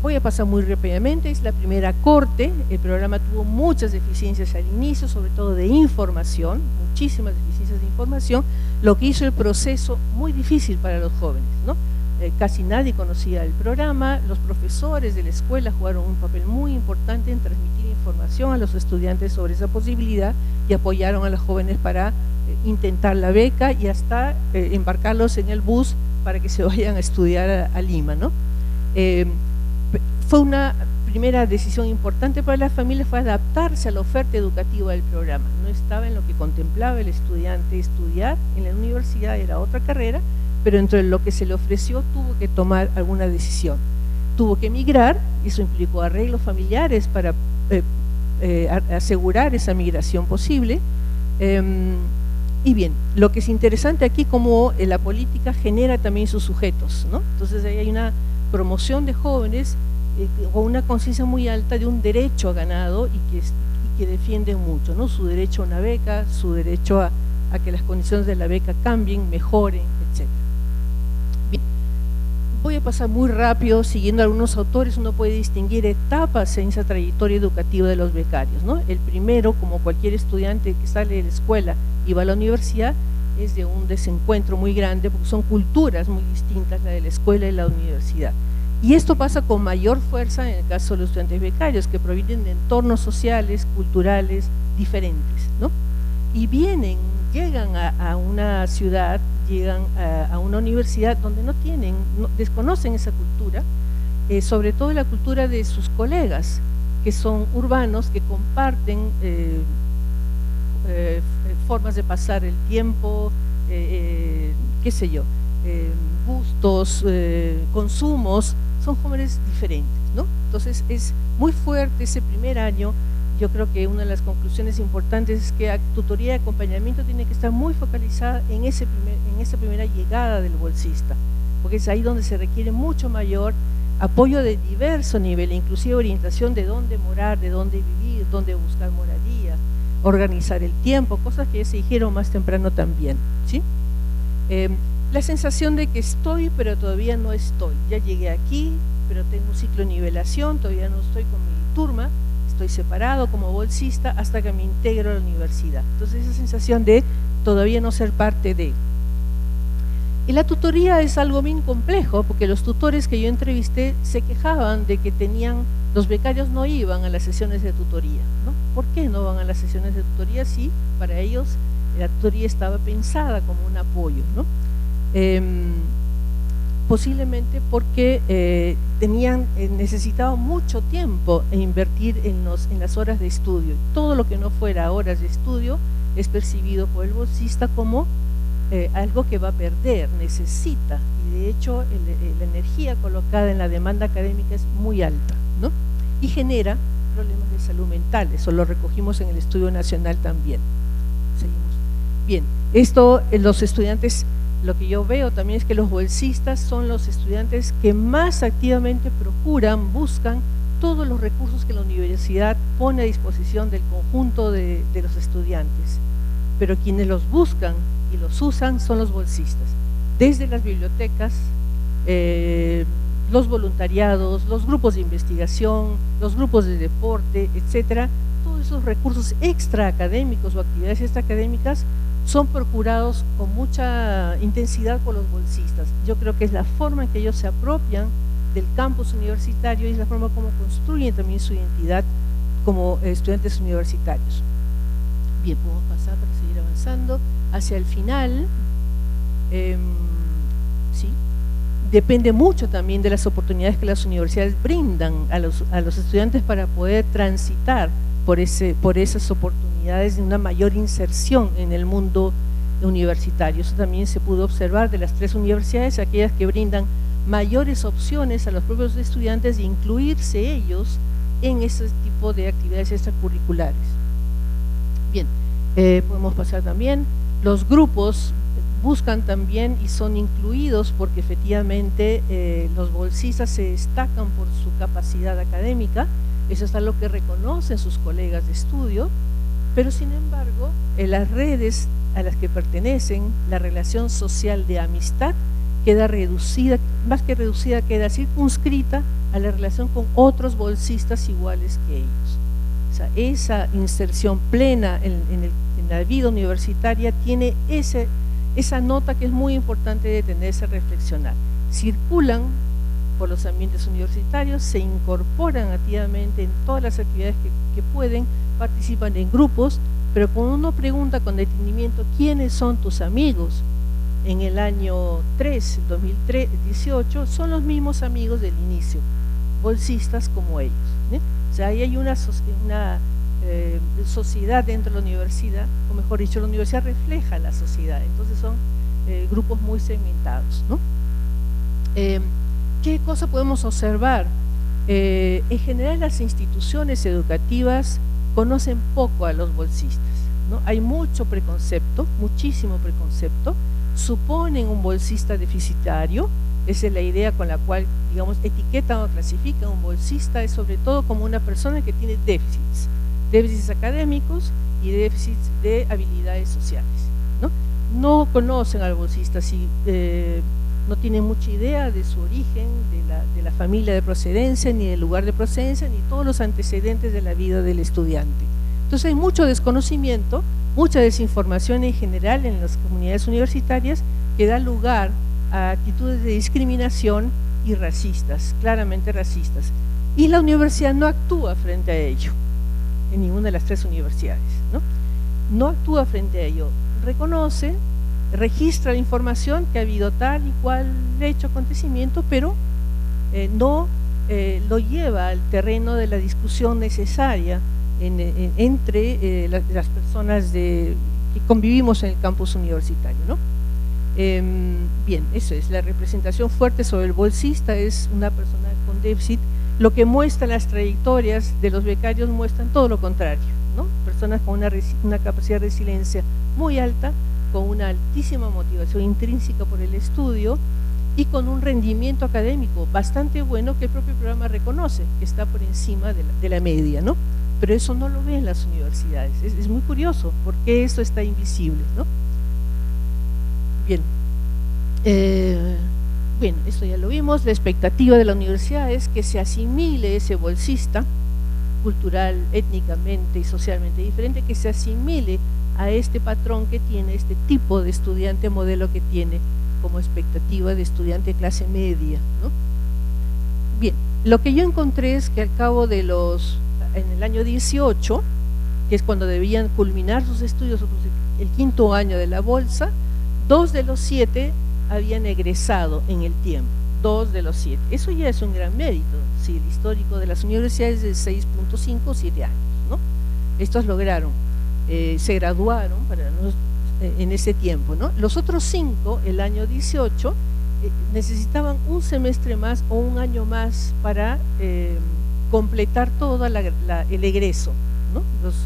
Voy a pasar muy rápidamente. Es la primera corte. El programa tuvo muchas deficiencias al inicio, sobre todo de información, muchísimas deficiencias de información, lo que hizo el proceso muy difícil para los jóvenes, ¿no? Casi nadie conocía el programa. Los profesores de la escuela jugaron un papel muy importante en transmitir información a los estudiantes sobre esa posibilidad y apoyaron a los jóvenes para intentar la beca y hasta embarcarlos en el bus para que se vayan a estudiar a Lima, ¿no? Fue una primera decisión importante para las familias, fue adaptarse a la oferta educativa del programa. No estaba en lo que contemplaba el estudiante estudiar en la universidad, era otra carrera, pero entre lo que se le ofreció tuvo que tomar alguna decisión. Tuvo que emigrar, eso implicó arreglos familiares para asegurar esa migración posible. Y bien, lo que es interesante aquí, como la política genera también sus sujetos, ¿no? Entonces ahí hay una promoción de jóvenes con una conciencia muy alta de un derecho ganado y que defienden mucho, ¿no? Su derecho a una beca, su derecho a que las condiciones de la beca cambien, mejoren, etc. Bien, Voy a pasar muy rápido, siguiendo algunos autores. Uno puede distinguir etapas en esa trayectoria educativa de los becarios, ¿no? El primero, como cualquier estudiante que sale de la escuela y va a la universidad, es de un desencuentro muy grande, porque son culturas muy distintas, la de la escuela y la universidad. Y esto pasa con mayor fuerza en el caso de los estudiantes becarios, que provienen de entornos sociales, culturales diferentes, ¿no? Y llegan a una ciudad, llegan a una universidad donde desconocen esa cultura, sobre todo la cultura de sus colegas, que son urbanos, que comparten formas de pasar el tiempo, qué sé yo, gustos, consumos, son jóvenes diferentes, ¿no? Entonces es muy fuerte ese primer año. Yo creo que una de las conclusiones importantes es que tutoría y acompañamiento tiene que estar muy focalizada en esa primera llegada del bolsista, porque es ahí donde se requiere mucho mayor apoyo de diverso nivel, inclusive orientación de dónde morar, de dónde vivir, dónde buscar moradía, organizar el tiempo, cosas que ya se dijeron más temprano también, ¿sí? La sensación de que estoy, pero todavía no estoy. Ya llegué aquí, pero tengo un ciclo de nivelación, todavía no estoy con mi turma, estoy separado como bolsista hasta que me integro a la universidad. Entonces esa sensación de todavía no ser parte de. Y la tutoría es algo bien complejo, porque los tutores que yo entrevisté se quejaban de que los becarios no iban a las sesiones de tutoría, ¿no? ¿Por qué no van a las sesiones de tutoría si para ellos la tutoría estaba pensada como un apoyo, ¿no? Posiblemente porque necesitaban mucho tiempo e invertir en las horas de estudio. Todo lo que no fuera horas de estudio es percibido por el bolsista como algo que va a perder, necesita, y de hecho la energía colocada en la demanda académica es muy alta, ¿no? Y genera problemas de salud mental. Eso lo recogimos en el estudio nacional también. Seguimos. Bien, los estudiantes, lo que yo veo también es que los bolsistas son los estudiantes que más activamente buscan todos los recursos que la universidad pone a disposición del conjunto de los estudiantes, pero quienes los buscan y los usan son los bolsistas, desde las bibliotecas, los voluntariados, los grupos de investigación, los grupos de deporte, etcétera. Todos esos recursos extraacadémicos o actividades extraacadémicas son procurados con mucha intensidad por los bolsistas. Yo creo que es la forma en que ellos se apropian del campus universitario y es la forma como construyen también su identidad como estudiantes universitarios. Bien, podemos pasar para seguir avanzando. Hacia el final, sí, depende mucho también de las oportunidades que las universidades brindan a los estudiantes para poder transitar por esas oportunidades de una mayor inserción en el mundo universitario. Eso también se pudo observar de las 3 universidades, aquellas que brindan mayores opciones a los propios estudiantes de incluirse ellos en ese tipo de actividades extracurriculares. Bien, podemos pasar también. Los grupos buscan también y son incluidos porque efectivamente los bolsistas se destacan por su capacidad académica. Eso es algo que reconocen sus colegas de estudio, pero sin embargo, en las redes a las que pertenecen, la relación social de amistad queda reducida, más que reducida, queda circunscrita a la relación con otros bolsistas iguales que ellos. O sea, esa inserción plena en la vida universitaria tiene esa nota que es muy importante detenerse a reflexionar. Circulan por los ambientes universitarios, se incorporan activamente en todas las actividades que pueden, participan en grupos, pero cuando uno pregunta con detenimiento quiénes son tus amigos en el año 2018, son los mismos amigos del inicio, bolsistas como ellos, ¿eh? O sea, ahí hay una sociedad dentro de la universidad, o mejor dicho, la universidad refleja la sociedad, entonces son grupos muy segmentados, ¿no? ¿Qué cosa podemos observar? En general las instituciones educativas conocen poco a los bolsistas, ¿no? Hay mucho preconcepto, muchísimo preconcepto, suponen un bolsista deficitario. Esa es la idea con la cual, digamos, etiquetan o clasifican un bolsista, es sobre todo como una persona que tiene déficits académicos y déficits de habilidades sociales, ¿no? No conocen al bolsista, si no tienen mucha idea de su origen, de la familia de procedencia, ni del lugar de procedencia, ni todos los antecedentes de la vida del estudiante. Entonces hay mucho desconocimiento, mucha desinformación en general en las comunidades universitarias que da lugar a actitudes de discriminación y racistas, claramente racistas. Y la universidad no actúa frente a ello, en ninguna de las tres universidades, ¿no? No actúa frente a ello, reconoce, registra la información que ha habido tal y cual hecho, acontecimiento, pero no lo lleva al terreno de la discusión necesaria entre las personas que convivimos en el campus universitario, ¿no? Bien, eso es, la representación fuerte sobre el bolsista es una persona con déficit. Lo que muestran las trayectorias de los becarios muestran todo lo contrario, ¿no? Personas con una capacidad de resiliencia muy alta, con una altísima motivación intrínseca por el estudio y con un rendimiento académico bastante bueno que el propio programa reconoce, que está por encima de la media, ¿no? Pero eso no lo ven las universidades. Es muy curioso, porque eso está invisible, ¿no? Bien. Bueno, esto ya lo vimos. La expectativa de la universidad es que se asimile ese bolsista, cultural, étnicamente y socialmente diferente, que se asimile a este patrón que tiene, este tipo de estudiante modelo que tiene como expectativa de estudiante clase media, ¿no? Bien, lo que yo encontré es que al cabo de en el año 18, que es cuando debían culminar sus estudios, el quinto año de la bolsa, 2 de los 7 habían egresado en el tiempo, 2 de los 7. Eso ya es un gran mérito, si el histórico de las universidades es de 6.5 o 7 años, ¿no? Estos lograron, se graduaron en ese tiempo, ¿no? Los otros 5, el año 18, necesitaban un semestre más o un año más para completar todo el egreso, ¿no?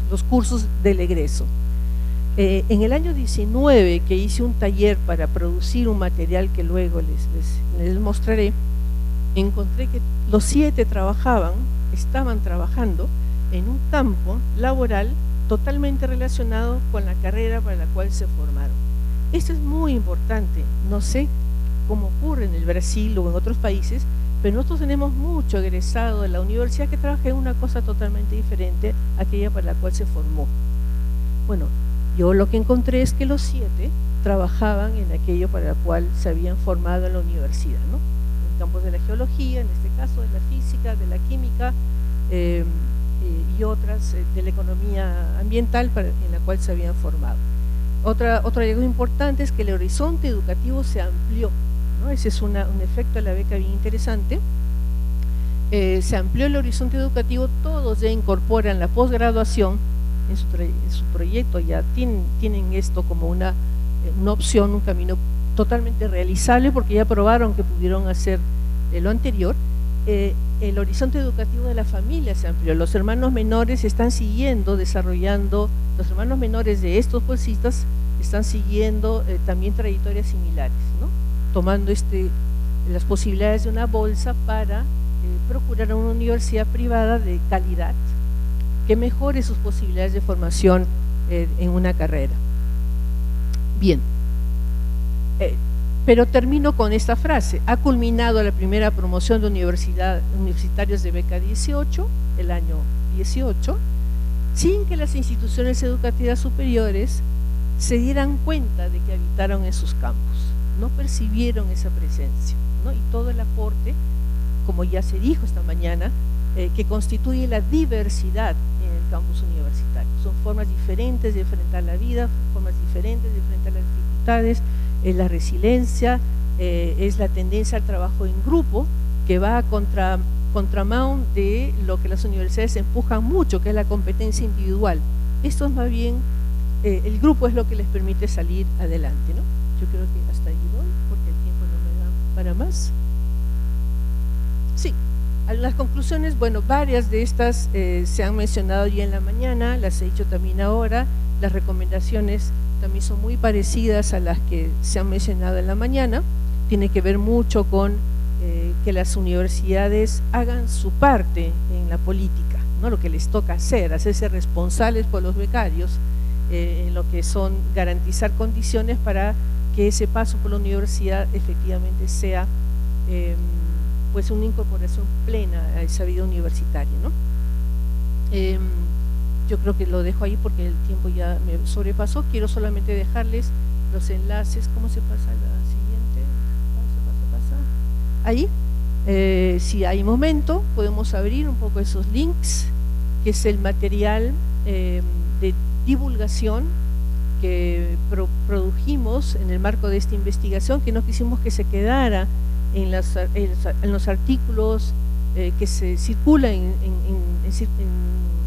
Los cursos del egreso. En el año 19, que hice un taller para producir un material que luego les mostraré, encontré que los 7 estaban trabajando en un campo laboral totalmente relacionado con la carrera para la cual se formaron. Esto es muy importante, no sé cómo ocurre en el Brasil o en otros países, pero nosotros tenemos mucho egresado de la universidad que trabaja en una cosa totalmente diferente a aquella para la cual se formó. Bueno, yo lo que encontré es que los 7 trabajaban en aquello para la cual se habían formado en la universidad, ¿no? En campos de la geología, en este caso de la física, de la química y otras de la economía ambiental en la cual se habían formado. Otro hallazgo importante es que el horizonte educativo se amplió, ¿no? Ese es un efecto de la beca bien interesante. Se amplió el horizonte educativo, todos ya incorporan la posgraduación en su proyecto, ya tienen esto como una opción, un camino totalmente realizable porque ya probaron que pudieron hacer lo anterior. El horizonte educativo de la familia se amplió, los hermanos menores están siguiendo, desarrollando, los hermanos menores de estos bolsistas están siguiendo también trayectorias similares, ¿no? Tomando las posibilidades de una bolsa para procurar una universidad privada de calidad que mejore sus posibilidades de formación en una carrera. Bien, pero termino con esta frase: ha culminado la primera promoción de universitarios de beca 18, el año 18, sin que las instituciones educativas superiores se dieran cuenta de que habitaron en sus campus, no percibieron esa presencia, ¿no? Y todo el aporte, como ya se dijo esta mañana, que constituye la diversidad en el campus universitario. Son formas diferentes de enfrentar la vida, formas diferentes de enfrentar las dificultades, es la resiliencia, es la tendencia al trabajo en grupo, que va a contramano de lo que las universidades empujan mucho, que es la competencia individual. Esto es más bien, el grupo es lo que les permite salir adelante, ¿no? Yo creo que hasta ahí voy, porque el tiempo no me da para más. Sí. Las conclusiones, bueno, varias de estas se han mencionado ya en la mañana, las he dicho también ahora. Las recomendaciones también son muy parecidas a las que se han mencionado en la mañana. Tiene que ver mucho con que las universidades hagan su parte en la política, ¿no? Lo que les toca hacerse responsables por los becarios, en lo que son garantizar condiciones para que ese paso por la universidad efectivamente sea pues una incorporación plena a esa vida universitaria, ¿no? Yo creo que lo dejo ahí porque el tiempo ya me sobrepasó. Quiero solamente dejarles los enlaces. ¿Cómo se pasa a la siguiente? Pasa. Ahí. Si hay momento, podemos abrir un poco esos links, que es el material de divulgación que produjimos en el marco de esta investigación, que no quisimos que se quedara en los artículos que se circulan en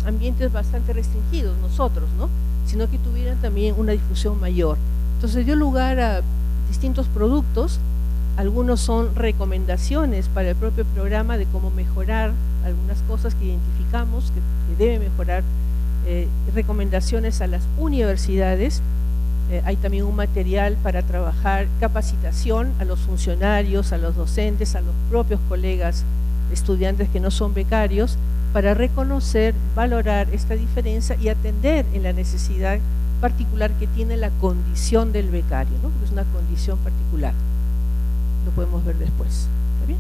ambientes bastante restringidos nosotros, ¿no? Sino que tuvieran también una difusión mayor. Entonces dio lugar a distintos productos. Algunos son recomendaciones para el propio programa de cómo mejorar algunas cosas que identificamos que debe mejorar, recomendaciones a las universidades. Hay también un material para trabajar capacitación a los funcionarios, a los docentes, a los propios colegas estudiantes que no son becarios, para reconocer, valorar esta diferencia y atender en la necesidad particular que tiene la condición del becario, ¿no? Porque es una condición particular. Lo podemos ver después. ¿Está bien?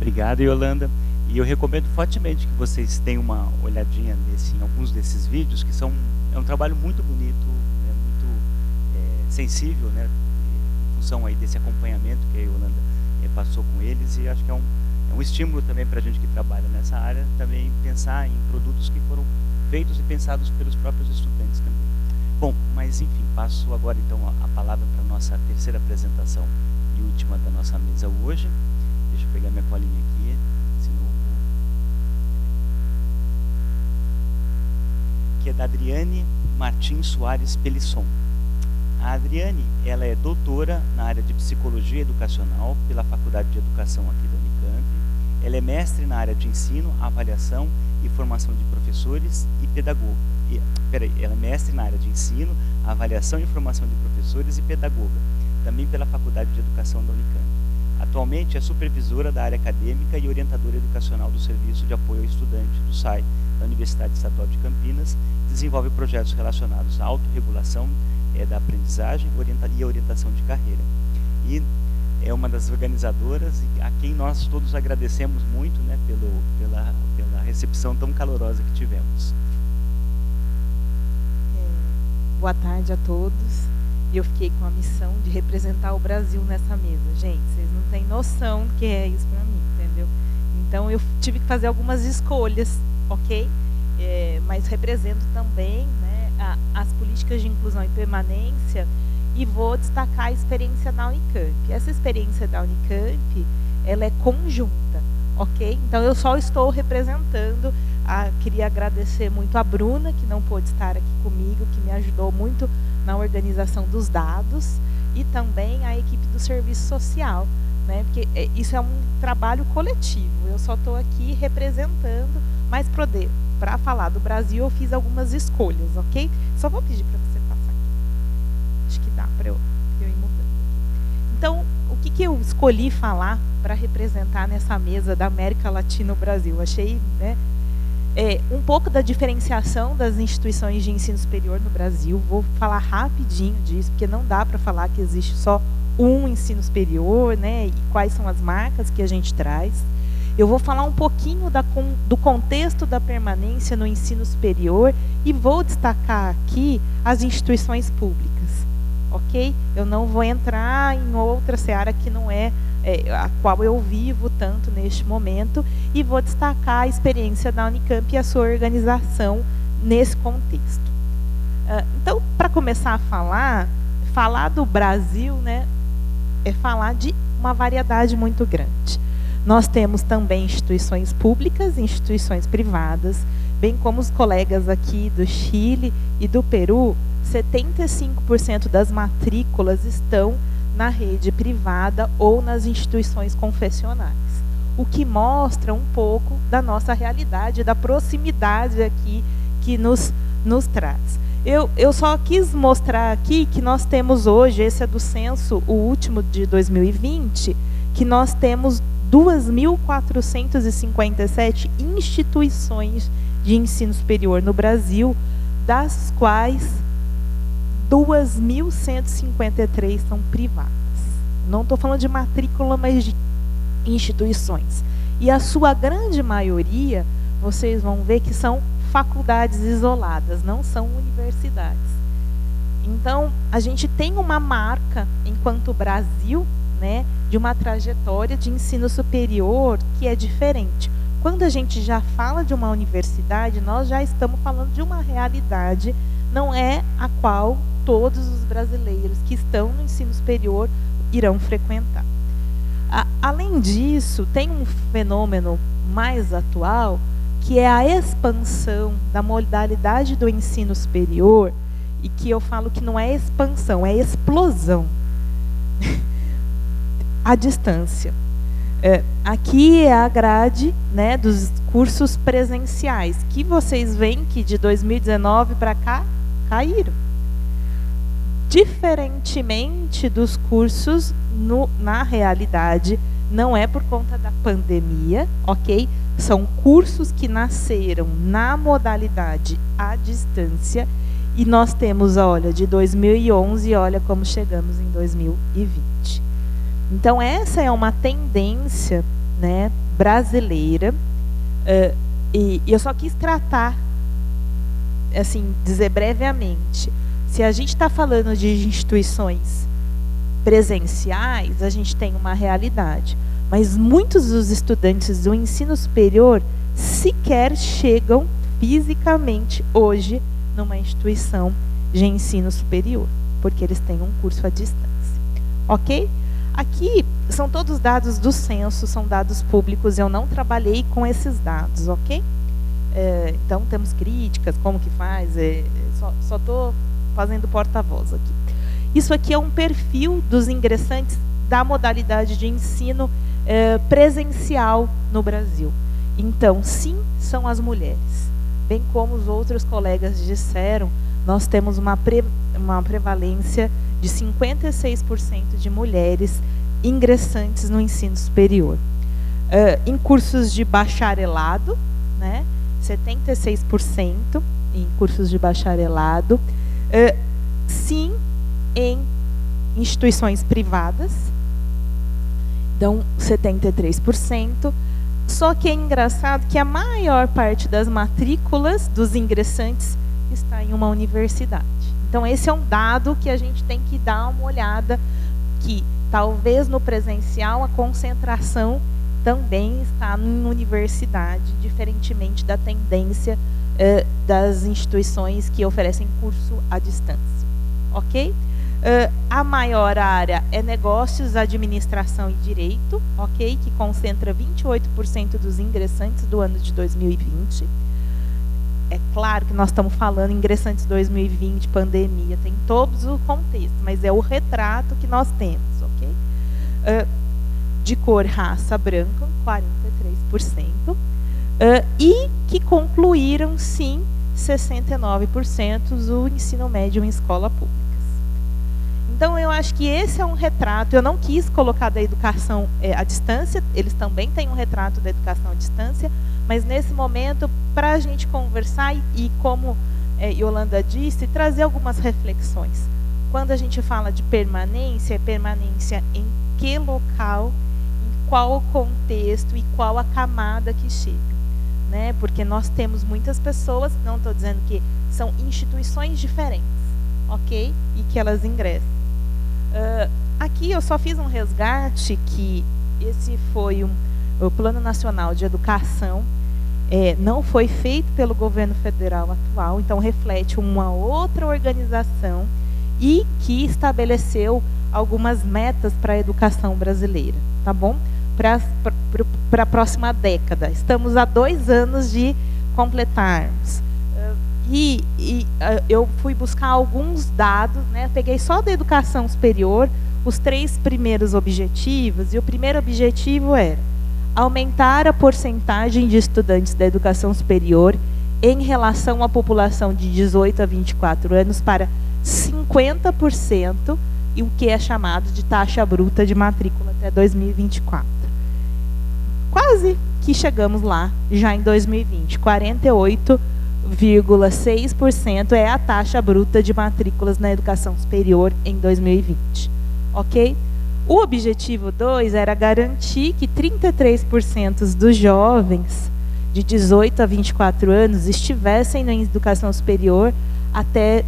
Obrigado, Yolanda. E eu recomendo fortemente que vocês tenham uma olhadinha em alguns desses vídeos, que é um trabalho muito bonito, né, muito sensível, né, em função aí desse acompanhamento que a Yolanda passou com eles, e acho que é um estímulo também para a gente que trabalha nessa área, também pensar em produtos que foram feitos e pensados pelos próprios estudantes também. Bom, mas enfim, passo agora então a palavra para a nossa terceira apresentação e última da nossa mesa hoje. Deixa eu pegar minha colinha aqui, senão eu vou... que é da Adriane Martins Soares Pelisson. A Adriane, ela é doutora na área de Psicologia Educacional pela Faculdade de Educação aqui da Unicamp. Ela é mestre na área de ensino, avaliação e formação de professores e pedagoga. Ela é mestre na área de ensino, avaliação e formação de professores e pedagoga, também pela Faculdade de Educação da Unicamp. Atualmente é supervisora da área acadêmica e orientadora educacional do Serviço de Apoio ao Estudante do SAI, da Universidade Estadual de Campinas. Desenvolve projetos relacionados à autorregulação da aprendizagem e orientação de carreira. E é uma das organizadoras e a quem nós todos agradecemos muito, né, pela recepção tão calorosa que tivemos. Boa tarde a todos. Eu fiquei com a missão de representar o Brasil nessa mesa. Gente, vocês não têm noção do que é isso para mim, entendeu? Então eu tive que fazer algumas escolhas, ok? Mas represento também, né, as políticas de inclusão e permanência, e vou destacar a experiência da Unicamp. Essa experiência da Unicamp, ela é conjunta, ok? Então eu só estou representando. Queria agradecer muito a Bruna, que não pôde estar aqui comigo, que me ajudou muito na organização dos dados, e também a equipe do serviço social, né? Porque isso é um trabalho coletivo. Eu só estou aqui representando, mas para falar do Brasil eu fiz algumas escolhas, ok? Só vou pedir para você passar aqui. Acho que dá para eu ir mudando aqui. Então, o que eu escolhi falar para representar nessa mesa da América Latina e Brasil? Achei, né, um pouco da diferenciação das instituições de ensino superior no Brasil. Vou falar rapidinho disso, porque não dá para falar que existe só um ensino superior, né, e quais são as marcas que a gente traz. Eu vou falar um pouquinho do contexto da permanência no ensino superior e vou destacar aqui as instituições públicas, ok? Eu não vou entrar em outra seara que não é a qual eu vivo tanto neste momento, e vou destacar a experiência da Unicamp e a sua organização nesse contexto. Então, para começar a falar do Brasil, né, é falar de uma variedade muito grande. Nós temos também instituições públicas e instituições privadas, bem como os colegas aqui do Chile e do Peru. 75% das matrículas estão na rede privada ou nas instituições confessionais, o que mostra um pouco da nossa realidade, da proximidade aqui que nos traz. Eu só quis mostrar aqui que nós temos hoje, esse é do censo, o último de 2020, que nós temos 2.457 instituições de ensino superior no Brasil, das quais 2.153 são privadas. Não estou falando de matrícula, mas de instituições. E a sua grande maioria, vocês vão ver que são faculdades isoladas, não são universidades. Então, a gente tem uma marca, enquanto Brasil, né, de uma trajetória de ensino superior que é diferente. Quando a gente já fala de uma universidade, nós já estamos falando de uma realidade, não é a qual todos os brasileiros que estão no ensino superior irão frequentar. Além disso, tem um fenômeno mais atual, que é a expansão da modalidade do ensino superior, e que eu falo que não é expansão, é explosão. À distância. Aqui é a grade, né, dos cursos presenciais, que vocês veem que de 2019 para cá caíram. Diferentemente dos cursos na realidade, não é por conta da pandemia, ok? São cursos que nasceram na modalidade à distância, e nós temos, olha, de 2011, olha como chegamos em 2020. Então, essa é uma tendência, né, brasileira, e eu só quis tratar, assim, dizer brevemente, se a gente está falando de instituições presenciais, a gente tem uma realidade, mas muitos dos estudantes do ensino superior sequer chegam fisicamente hoje numa instituição de ensino superior, porque eles têm um curso à distância, ok? Aqui são todos dados do censo, são dados públicos, eu não trabalhei com esses dados, ok? Então temos críticas, como que faz, só estou fazendo porta-voz aqui. Isso aqui é um perfil dos ingressantes da modalidade de ensino presencial no Brasil. Então, sim, são as mulheres. Bem como os outros colegas disseram, nós temos uma prevalência de 56% de mulheres ingressantes no ensino superior. Em cursos de bacharelado, né, 76% em cursos de bacharelado. Sim, em instituições privadas, então 73%. Só que é engraçado que a maior parte das matrículas dos ingressantes está em uma universidade. Então, esse é um dado que a gente tem que dar uma olhada, que talvez no presencial a concentração também está em universidade, diferentemente da tendência das instituições que oferecem curso à distância. Ok? A maior área é negócios, administração e direito, ok? Que concentra 28% dos ingressantes do ano de 2020. É claro que nós estamos falando ingressantes 2020, pandemia, tem todos o contexto, mas é o retrato que nós temos, ok? De cor, raça, branca, 43%. E que concluíram, sim, 69% o ensino médio em escola pública. Então, eu acho que esse é um retrato. Eu não quis colocar da educação à distância, eles também têm um retrato da educação à distância, mas nesse momento, para a gente conversar e como Yolanda disse, trazer algumas reflexões. Quando a gente fala de permanência, é permanência em que local, em qual contexto e qual a camada que chega, né? Porque nós temos muitas pessoas, não estou dizendo que são instituições diferentes, ok? E que elas ingressam. Aqui eu só fiz um resgate que esse foi o Plano Nacional de Educação, não foi feito pelo governo federal atual, então reflete uma outra organização e que estabeleceu algumas metas para a educação brasileira, tá bom? Para a próxima década. Estamos há 2 anos de completarmos. Eu fui buscar alguns dados, né? Peguei só da educação superior, os 3 primeiros objetivos, e o primeiro objetivo era aumentar a porcentagem de estudantes da educação superior em relação à população de 18 a 24 anos para 50%, e o que é chamado de taxa bruta de matrícula até 2024. quase que chegamos lá já em 2020. 48,6% é a taxa bruta de matrículas na educação superior em 2020. Ok? O objetivo 2 era garantir que 33% dos jovens de 18 a 24 anos estivessem na educação superior até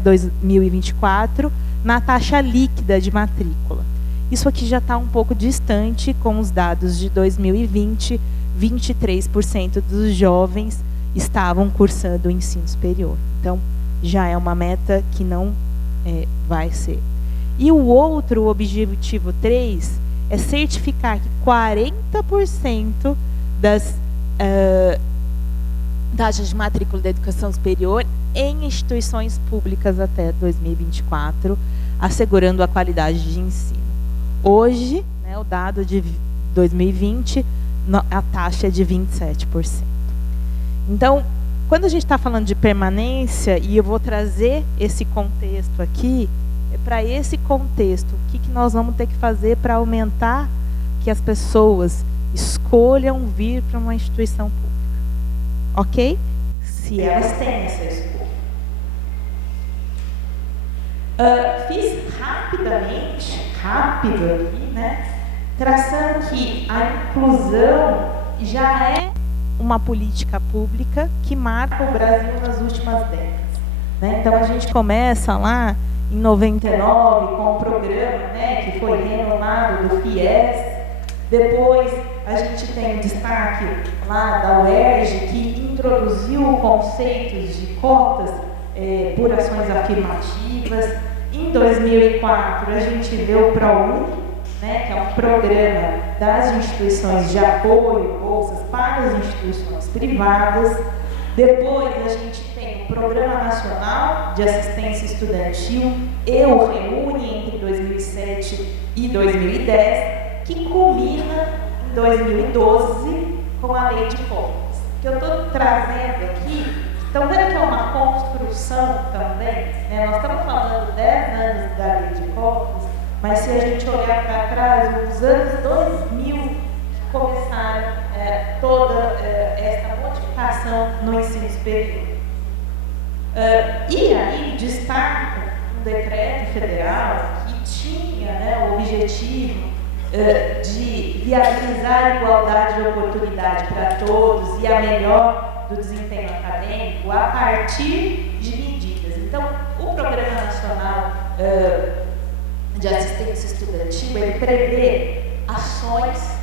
2024 na taxa líquida de matrícula. Isso aqui já está um pouco distante com os dados de 2020, 23% dos jovens estavam cursando o ensino superior. Então, já é uma meta que não vai ser. E o outro, o objetivo 3, é certificar que 40% das taxas de matrícula da educação superior em instituições públicas até 2024, assegurando a qualidade de ensino. Hoje, né, o dado de 2020, a taxa é de 27%. Então, quando a gente está falando de permanência, e eu vou trazer esse contexto aqui, para esse contexto, o que nós vamos ter que fazer para aumentar que as pessoas escolham vir para uma instituição pública? Ok? Se elas têm essa escolha. Fiz rápido aqui, né? Traçando que a inclusão já é uma política pública que marca o Brasil nas últimas décadas. Né? Então, a gente começa lá em 99 com o programa, né, que foi renomado do FIES. Depois, a gente tem o destaque lá da UERJ, que introduziu conceitos de cotas por ações afirmativas. Em 2004, a gente vê o ProUni, né, que é um programa das instituições de apoio, bolsas para as instituições privadas. Depois, a gente tem o Programa Nacional de Assistência Estudantil e o REUNI entre 2007 e 2010, que culmina em 2012 com a Lei de Cotas. O que eu estou trazendo aqui, estão vendo que é uma construção também? Né? Nós estamos falando 10 anos da Lei de Cotas, mas se a gente olhar para trás, nos anos 2000, começaram toda essa modificação no ensino superior. E aí destaca um decreto federal que tinha, né, o objetivo de viabilizar a igualdade de oportunidade para todos e a melhor do desempenho acadêmico a partir de medidas. Então, o Programa Nacional de Assistência Estudantil, ele prevê ações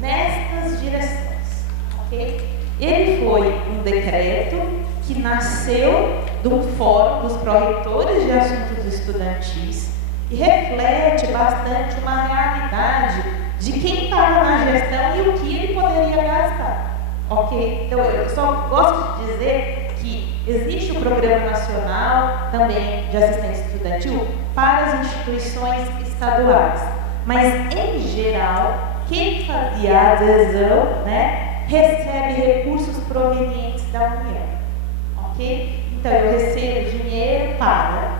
nestas direções, ok? Ele foi um decreto que nasceu do Fórum dos Pró-Reitores de Assuntos Estudantis e reflete bastante uma realidade de quem estava na gestão e o que ele poderia gastar, ok? Então, eu só gosto de dizer que existe o Programa Nacional também de Assistência Estudantil para as instituições estaduais, mas, em geral, quem fazia a adesão, né, recebe recursos provenientes da União, ok? Então, eu recebo dinheiro para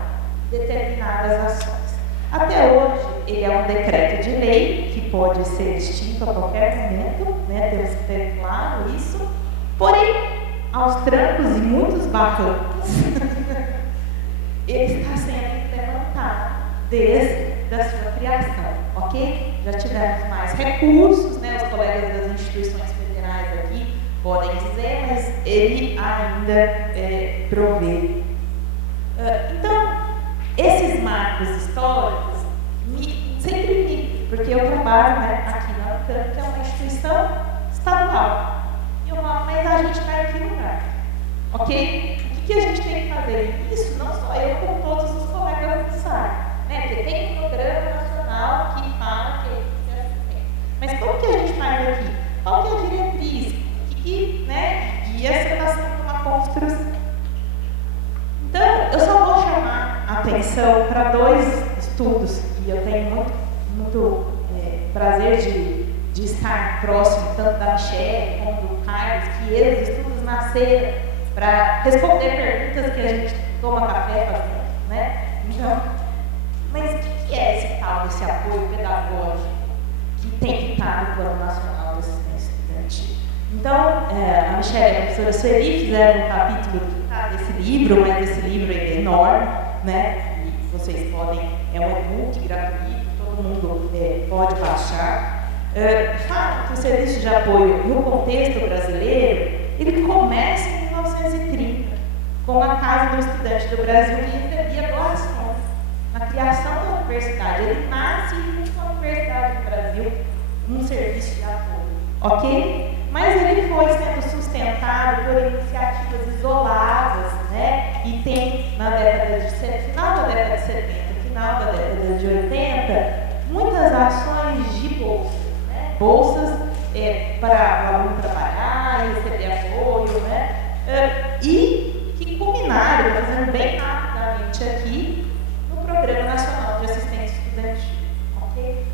determinadas ações. Até hoje, ele é um decreto de lei que pode ser extinto a qualquer momento, né, temos que ter claro isso, porém, aos trancos e muitos barrancos, ele está sendo implementado desde a sua criação, ok? Já tivemos mais recursos, né? Os colegas das instituições federais aqui podem dizer, mas ele ainda provê. Então, esses marcos históricos porque eu trabalho, né, aqui na UNCAM, que é uma instituição estadual. E eu falo, mas a gente está em que lugar? Ok? O que a gente tem que fazer? Isso não só eu, como todos os colegas que sabem. Né? Porque tem um programa nacional que fala que é assim. Mas como que a gente faz aqui? Qual que é a diretriz? Né? E essa está sendo uma construção. Então, eu só vou chamar a atenção para 2 estudos, e eu tenho muito prazer de estar próximo tanto da Michelle como do Carlos, que esses estudos nasceram para responder perguntas que a gente toma café fazendo, né? Então, mas o que é esse tal desse apoio pedagógico que tem que estar no Plano Nacional de Assistência Estudantil. Então, a Michelle e a professora Sueli fizeram um capítulo desse livro, mas esse livro é enorme, né? E vocês podem, é um e-book gratuito, todo mundo pode baixar. Fala que o serviço de apoio no contexto brasileiro, ele começa em 1930, com a Casa do Estudante do Brasil, que recebia doações na criação da universidade. Ele nasce junto com a Universidade do Brasil, um serviço de apoio, ok? Mas ele foi sendo sustentado por iniciativas isoladas, né? E tem, na década de 70, final da década de 70, final da década de 80, muitas ações de bolsas, né? Bolsas para o aluno trabalhar e receber apoio, né? E que culminaram, fazendo bem rapidamente aqui, no Programa Nacional de Assistência Estudantil, ok?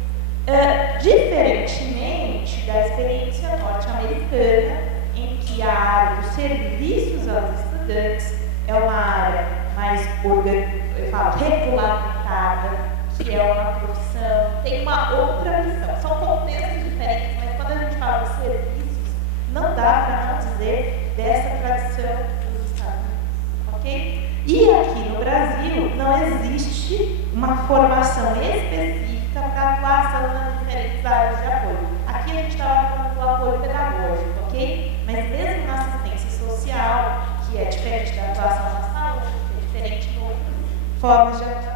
Diferentemente da experiência norte-americana, em que a área dos serviços aos estudantes é uma área mais regulamentada, que é uma profissão, tem uma outra missão. São contextos diferentes, mas quando a gente fala de serviços, não dá para não dizer dessa tradição dos Estados Unidos, ok? E aqui no Brasil não existe uma formação específica para atuação nas diferentes áreas de apoio. Aqui a gente estava falando do apoio pedagógico, ok? Mas mesmo na assistência social, que é diferente da atuação na saúde, que é diferente de outras formas de atuação.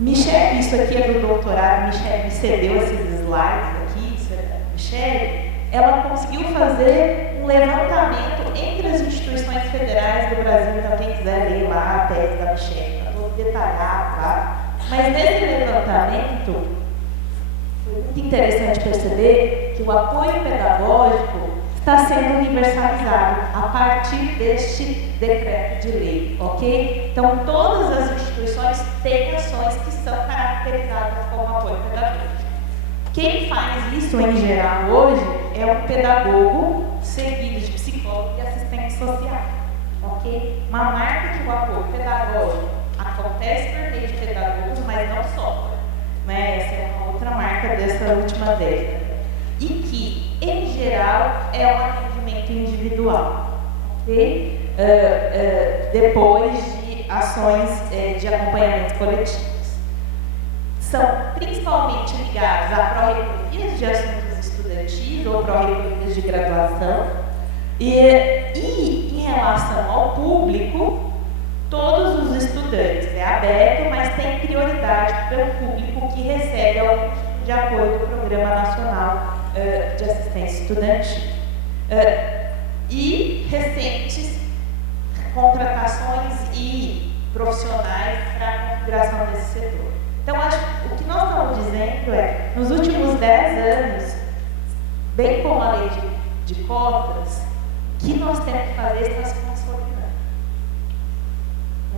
Michelle, isso aqui é do doutorado, Michelle me cedeu esses slides aqui, isso é da Michelle. Ela conseguiu fazer um levantamento entre as instituições federais do Brasil, então quem quiser ler lá a tese da Michelle, está todo detalhado lá. Mas nesse levantamento, foi muito interessante perceber que o apoio pedagógico está sendo universalizado a partir deste decreto de lei, ok? Então, todas as instituições têm ações que são caracterizadas como apoio pedagógico. Quem faz isso, em geral, hoje, é um pedagogo seguido de psicólogo e assistente social, ok? Uma marca que o apoio pedagógico acontece por meio de pedagogos, mas não só, né? Essa é uma outra marca dessa última década. E que, em geral, é um atendimento individual, ok? Depois de ações de acompanhamento coletivos. São principalmente ligados a pró-reitorias de assuntos estudantis ou pró-reitorias de graduação. E em relação ao público, todos os estudantes, é aberto, mas tem prioridade para o público que recebe algum tipo de apoio do Programa Nacional de Assistência Estudantil. E recentes contratações e profissionais para a configuração desse setor. Então, o que nós estamos dizendo é, nos últimos 10 anos, bem como a lei de cotas, o que nós temos que fazer está se consolidando.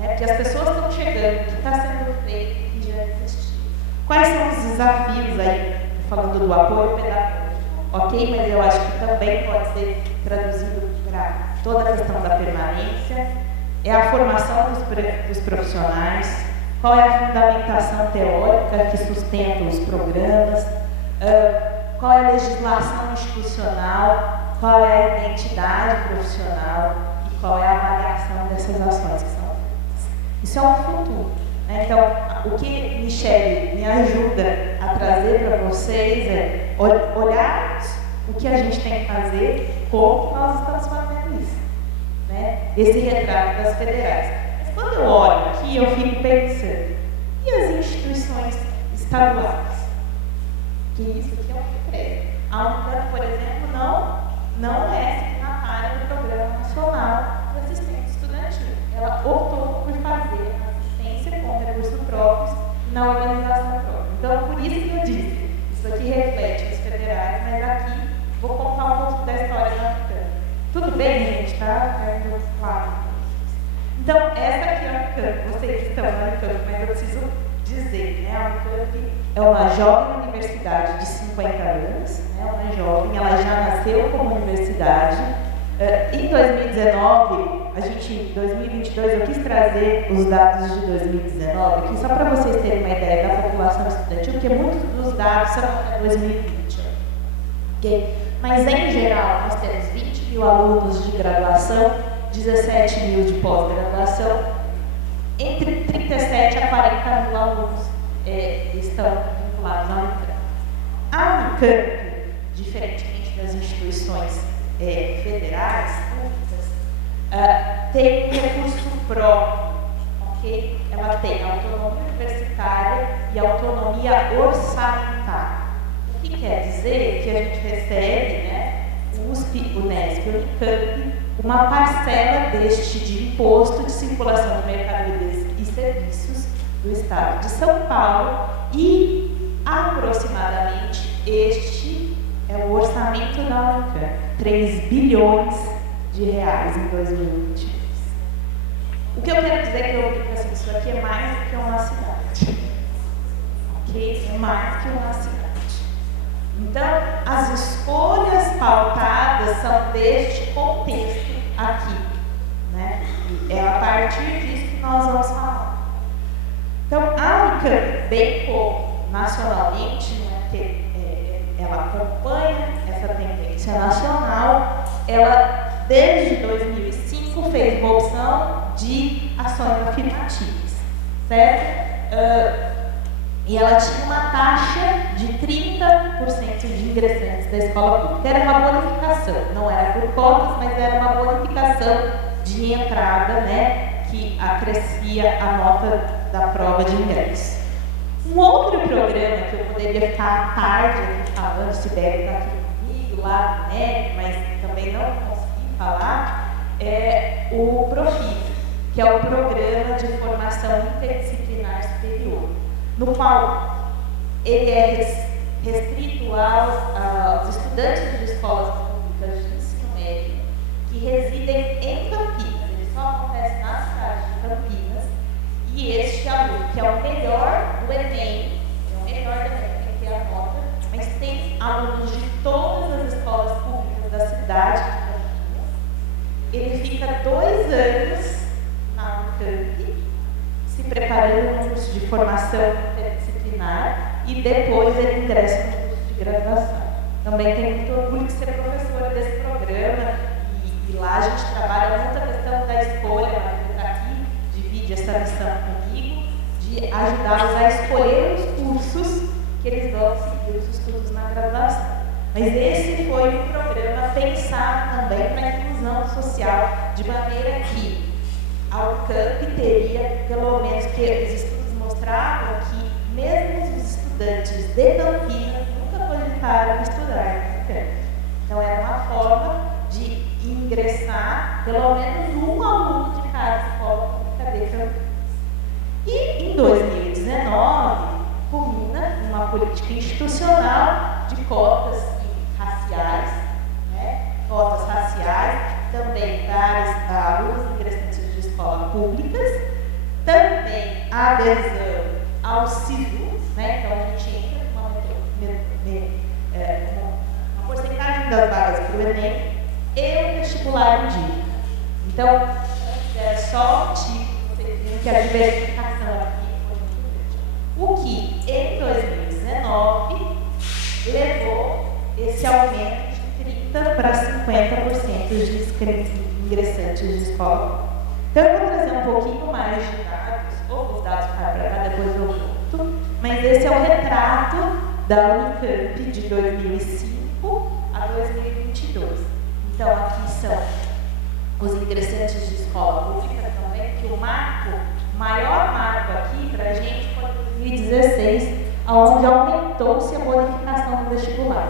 Porque as pessoas estão chegando, o que está sendo feito e já existiu. Quais são os desafios aí, falando do apoio pedagógico? Ok, mas eu acho que também pode ser traduzido para toda a questão da permanência, é a formação dos profissionais, qual é a fundamentação teórica que sustenta os programas, qual é a legislação institucional, qual é a identidade profissional e qual é a avaliação dessas ações que são feitas. Isso é um futuro, né? Então, o que Michelle me ajuda a trazer para vocês é olhar o que a gente tem que fazer, como nós estamos fazendo isso, né? Esse retrato das federais. Mas quando eu olho aqui, eu fico pensando, e as instituições estaduais? Que isso aqui é um decreto. A Unicamp, por exemplo, não é signatária do Programa Nacional de Assistência Estudantil. Ela optou por fazer assistência com recursos próprios na organização própria. Então, por isso que eu disse, isso aqui reflete os federais, mas aqui vou contar um pouco da história da Unicamp. Tudo bem, gente? Tá? Claro. Então, essa aqui é a Unicamp. Vocês estão na Unicamp, mas eu preciso dizer, né? A Unicamp é uma jovem universidade de 50 anos, né? Uma jovem, ela já nasceu como universidade. Em 2019, em 2022, eu quis trazer os dados de 2019 aqui, só para vocês terem uma ideia da população estudantil, porque muitos dos dados são até 2020. ok? Mas, em geral, nós temos 20 mil alunos de graduação, 17 mil de pós-graduação, entre 37 a 40 mil alunos estão vinculados à Unicamp. A Unicamp, diferentemente das instituições federais, públicas, tem um recurso próprio, ok? Ela tem autonomia universitária e autonomia orçamentária. O que quer dizer que a gente recebe, né, USP, Unesp, Unicamp, uma parcela deste de imposto de circulação de mercadorias e serviços do Estado de São Paulo e, aproximadamente, este é o orçamento da Unicamp, 3 bilhões de reais em 2022. O que eu quero dizer é que eu digo assim, isso aqui é mais do que uma cidade, ok? É mais que uma cidade. Então, as escolhas pautadas são deste contexto aqui, né? E é a partir disso que nós vamos falar. Então, a Unicamp, bem como nacionalmente, né, que ela acompanha essa tendência nacional, ela, desde 2005, fez uma opção de ações afirmativas, certo? E ela tinha uma taxa de 30% de ingressantes da escola pública. Era uma bonificação, não era por cotas, mas era uma bonificação de entrada, né, que acrescia a nota da prova de ingresso. Um outro programa que eu poderia ficar à tarde aqui falando, se deve estar aqui comigo, lá no MEC, mas também não consegui falar, é o PROFIT, que é o Programa de Formação Interdisciplinar Superior, no qual ele é restrito aos estudantes de escolas públicas de ensino médio que residem em Campinas. Ele só acontece na cidade de Campinas. E este aluno, que é o melhor do Enem, tem que ter a nota, mas tem alunos de todas as escolas públicas da cidade de Campinas. Ele fica 2 anos na Unicamp, se preparando no curso de formação interdisciplinar e depois ele ingressa no curso de graduação. Também tenho muito orgulho de ser professora desse programa e lá a gente trabalha muito a questão da escolha, mas está aqui, divide essa missão comigo, de ajudá-los a escolher os cursos que eles vão seguir os estudos na graduação. Mas esse foi um programa pensado também para a inclusão social, de maneira que a Unicamp teria, pelo menos que os estudos mostravam, que mesmo os estudantes de Campinas nunca cogitaram estudar na Unicamp. Então, era uma forma de ingressar pelo menos um aluno de cada escola pública de Campinas. E, em 2019, culmina uma política institucional de cotas raciais, né? Cotas raciais, também para alunos ingressantes de escolas públicas, também a adesão ao SISU, né? Então a gente entra com uma porcentagem das vagas para o Enem e o vestibular indígena. Então, é só um tipo, vocês viram que a diversificação aqui foi muito grande. O que, em 2019, levou esse aumento de 30% para 50% de ingressantes de escola. Então, eu vou trazer um pouquinho mais de dados, ou os dados para cá, depois eu volto, mas esse é o retrato da Unicamp de 2005 a 2022. Então, aqui são os ingressantes de escola pública também, que o maior marco aqui para a gente foi 2016, onde aumentou-se a bonificação do vestibular.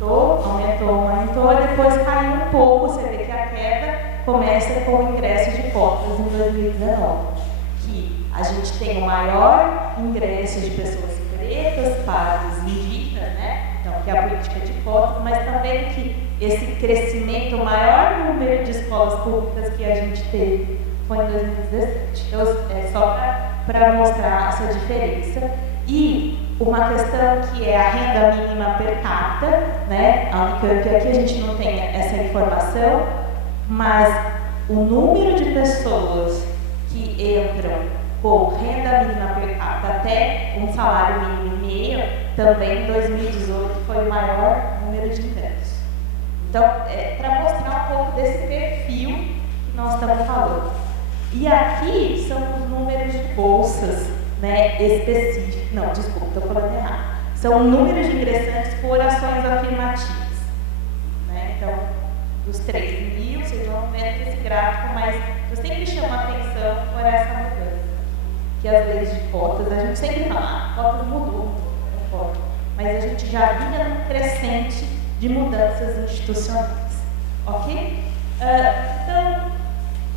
Aumentou, e depois caiu um pouco. Você vê que a queda começa com o ingresso de cotas em 2019, que a gente tem o maior ingresso de pessoas pretas, pardas, indígenas, né? Então, que é a política de cotas, mas também que esse crescimento, o maior número de escolas públicas que a gente teve foi em 2017. Então, é só para mostrar essa diferença. E uma questão que é a renda mínima per capita, né? A Unicamp aqui a gente não tem essa informação, mas o número de pessoas que entram com renda mínima per capita até um salário mínimo pandemia, também em 2018 foi o maior número de ingressos. Então, para mostrar um pouco desse perfil que nós estamos falando. E aqui são os números de bolsas, né, específicos. Não, desculpa, estou falando errado. São números de ingressantes por ações afirmativas. Né? Então, dos 3 mil, vocês vão ver esse gráfico, mas eu sempre chamo a atenção por essa mudança. Que as leis de cotas, a gente sempre fala, cotas mudou, não pode. Mas a gente já vinha num crescente de mudanças institucionais. Ok? Então,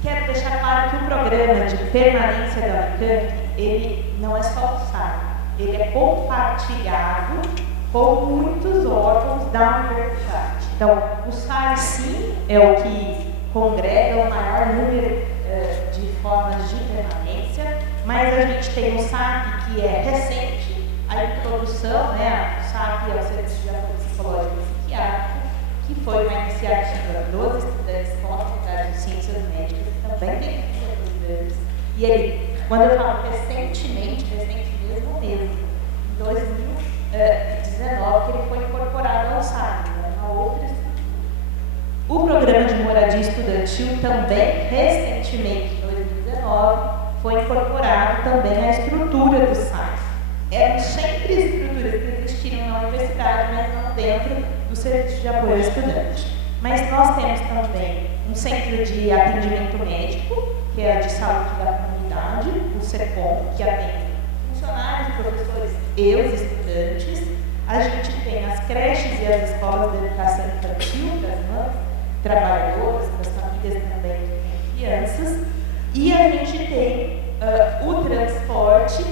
quero deixar claro que o programa de permanência da Unicamp, ele não é só o SAI, ele é compartilhado com muitos órgãos da universidade. Então, o SAI, sim, é o que congrega o maior número de formas de permanência, mas a gente tem o SAP, que é recente, a introdução, né, o SAP é o Serviço de Apoio Psicológico e Psiquiátrico, que foi uma iniciativa dos estudantes com a Faculdade de Ciências Médicas, que também tem estudantes. E ele, quando eu falo recentemente mesmo, em 2019, que ele foi incorporado ao SAP, né, uma outra estrutura. O programa de moradia estudantil também, recentemente, em 2019, foi incorporado também à estrutura do SAI. Eram sempre estruturas que existiram na universidade, mas não dentro do Serviço de Apoio ao Estudante. Mas nós temos também um centro de atendimento médico, que é a de saúde da comunidade, o CEPOM, que atende funcionários, professores e os estudantes. A gente tem as creches e as escolas de educação infantil, das mães trabalhadoras, das famílias também que têm crianças. E a gente tem o transporte,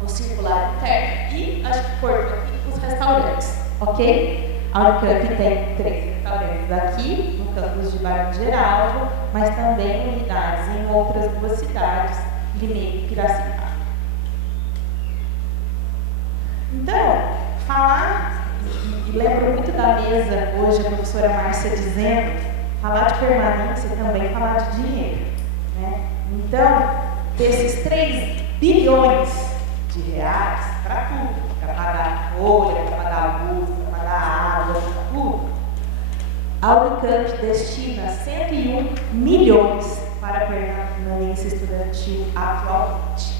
o circular interno e, acho que cortou aqui, os restaurantes, ok? A Unicamp tem 3 restaurantes aqui, no campus de Barra de Geraldo, mas também unidades em outras 2 cidades, Limeira e Piracicaba. Então, falar, e lembro muito da mesa hoje, a professora Márcia dizendo, falar de permanência e também falar de dinheiro. Né? Então, desses 3 bilhões de reais para tudo, para pagar a folha, para pagar a luz, para pagar a água, para tudo, a Unicamp destina 101 milhões para a permanência estudantil atualmente.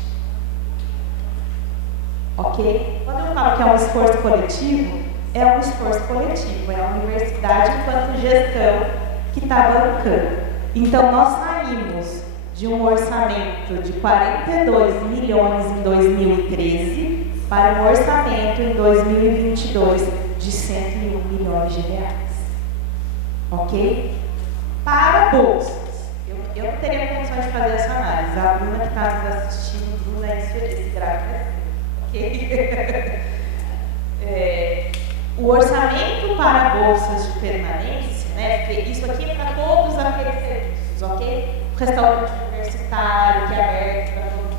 Ok? Quando eu falo que é um esforço coletivo, é um esforço coletivo, é a universidade enquanto gestão que está bancando. Então, nós saímos de um orçamento de 42 milhões em 2013 para um orçamento em 2022 de 101 milhões de reais. Ok? Para bolsas. Eu não teria condições de fazer essa análise. A Bruna que está nos assistindo, Bruna, esse gráfico é ok? O orçamento para bolsas de permanência, né? Isso aqui é para todos aqueles serviços, ok? O restaurante universitário, que é aberto para todo mundo.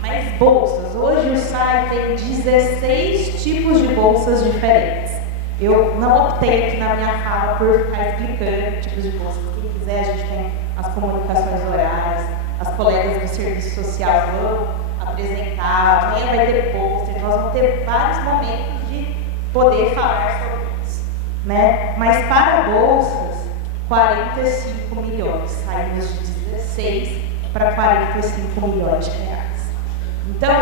Mas bolsas, hoje o SAI tem 16 tipos de bolsas diferentes. Eu não optei aqui na minha fala por ficar explicando tipos de bolsas. Quem quiser, a gente tem as comunicações orais, as colegas do serviço social vão apresentar, amanhã vai ter pôster, nós vamos ter vários momentos de poder falar sobre isso. Né? Mas para bolsas, 45 milhões, saímos de 16 para 45 milhões de reais. Então,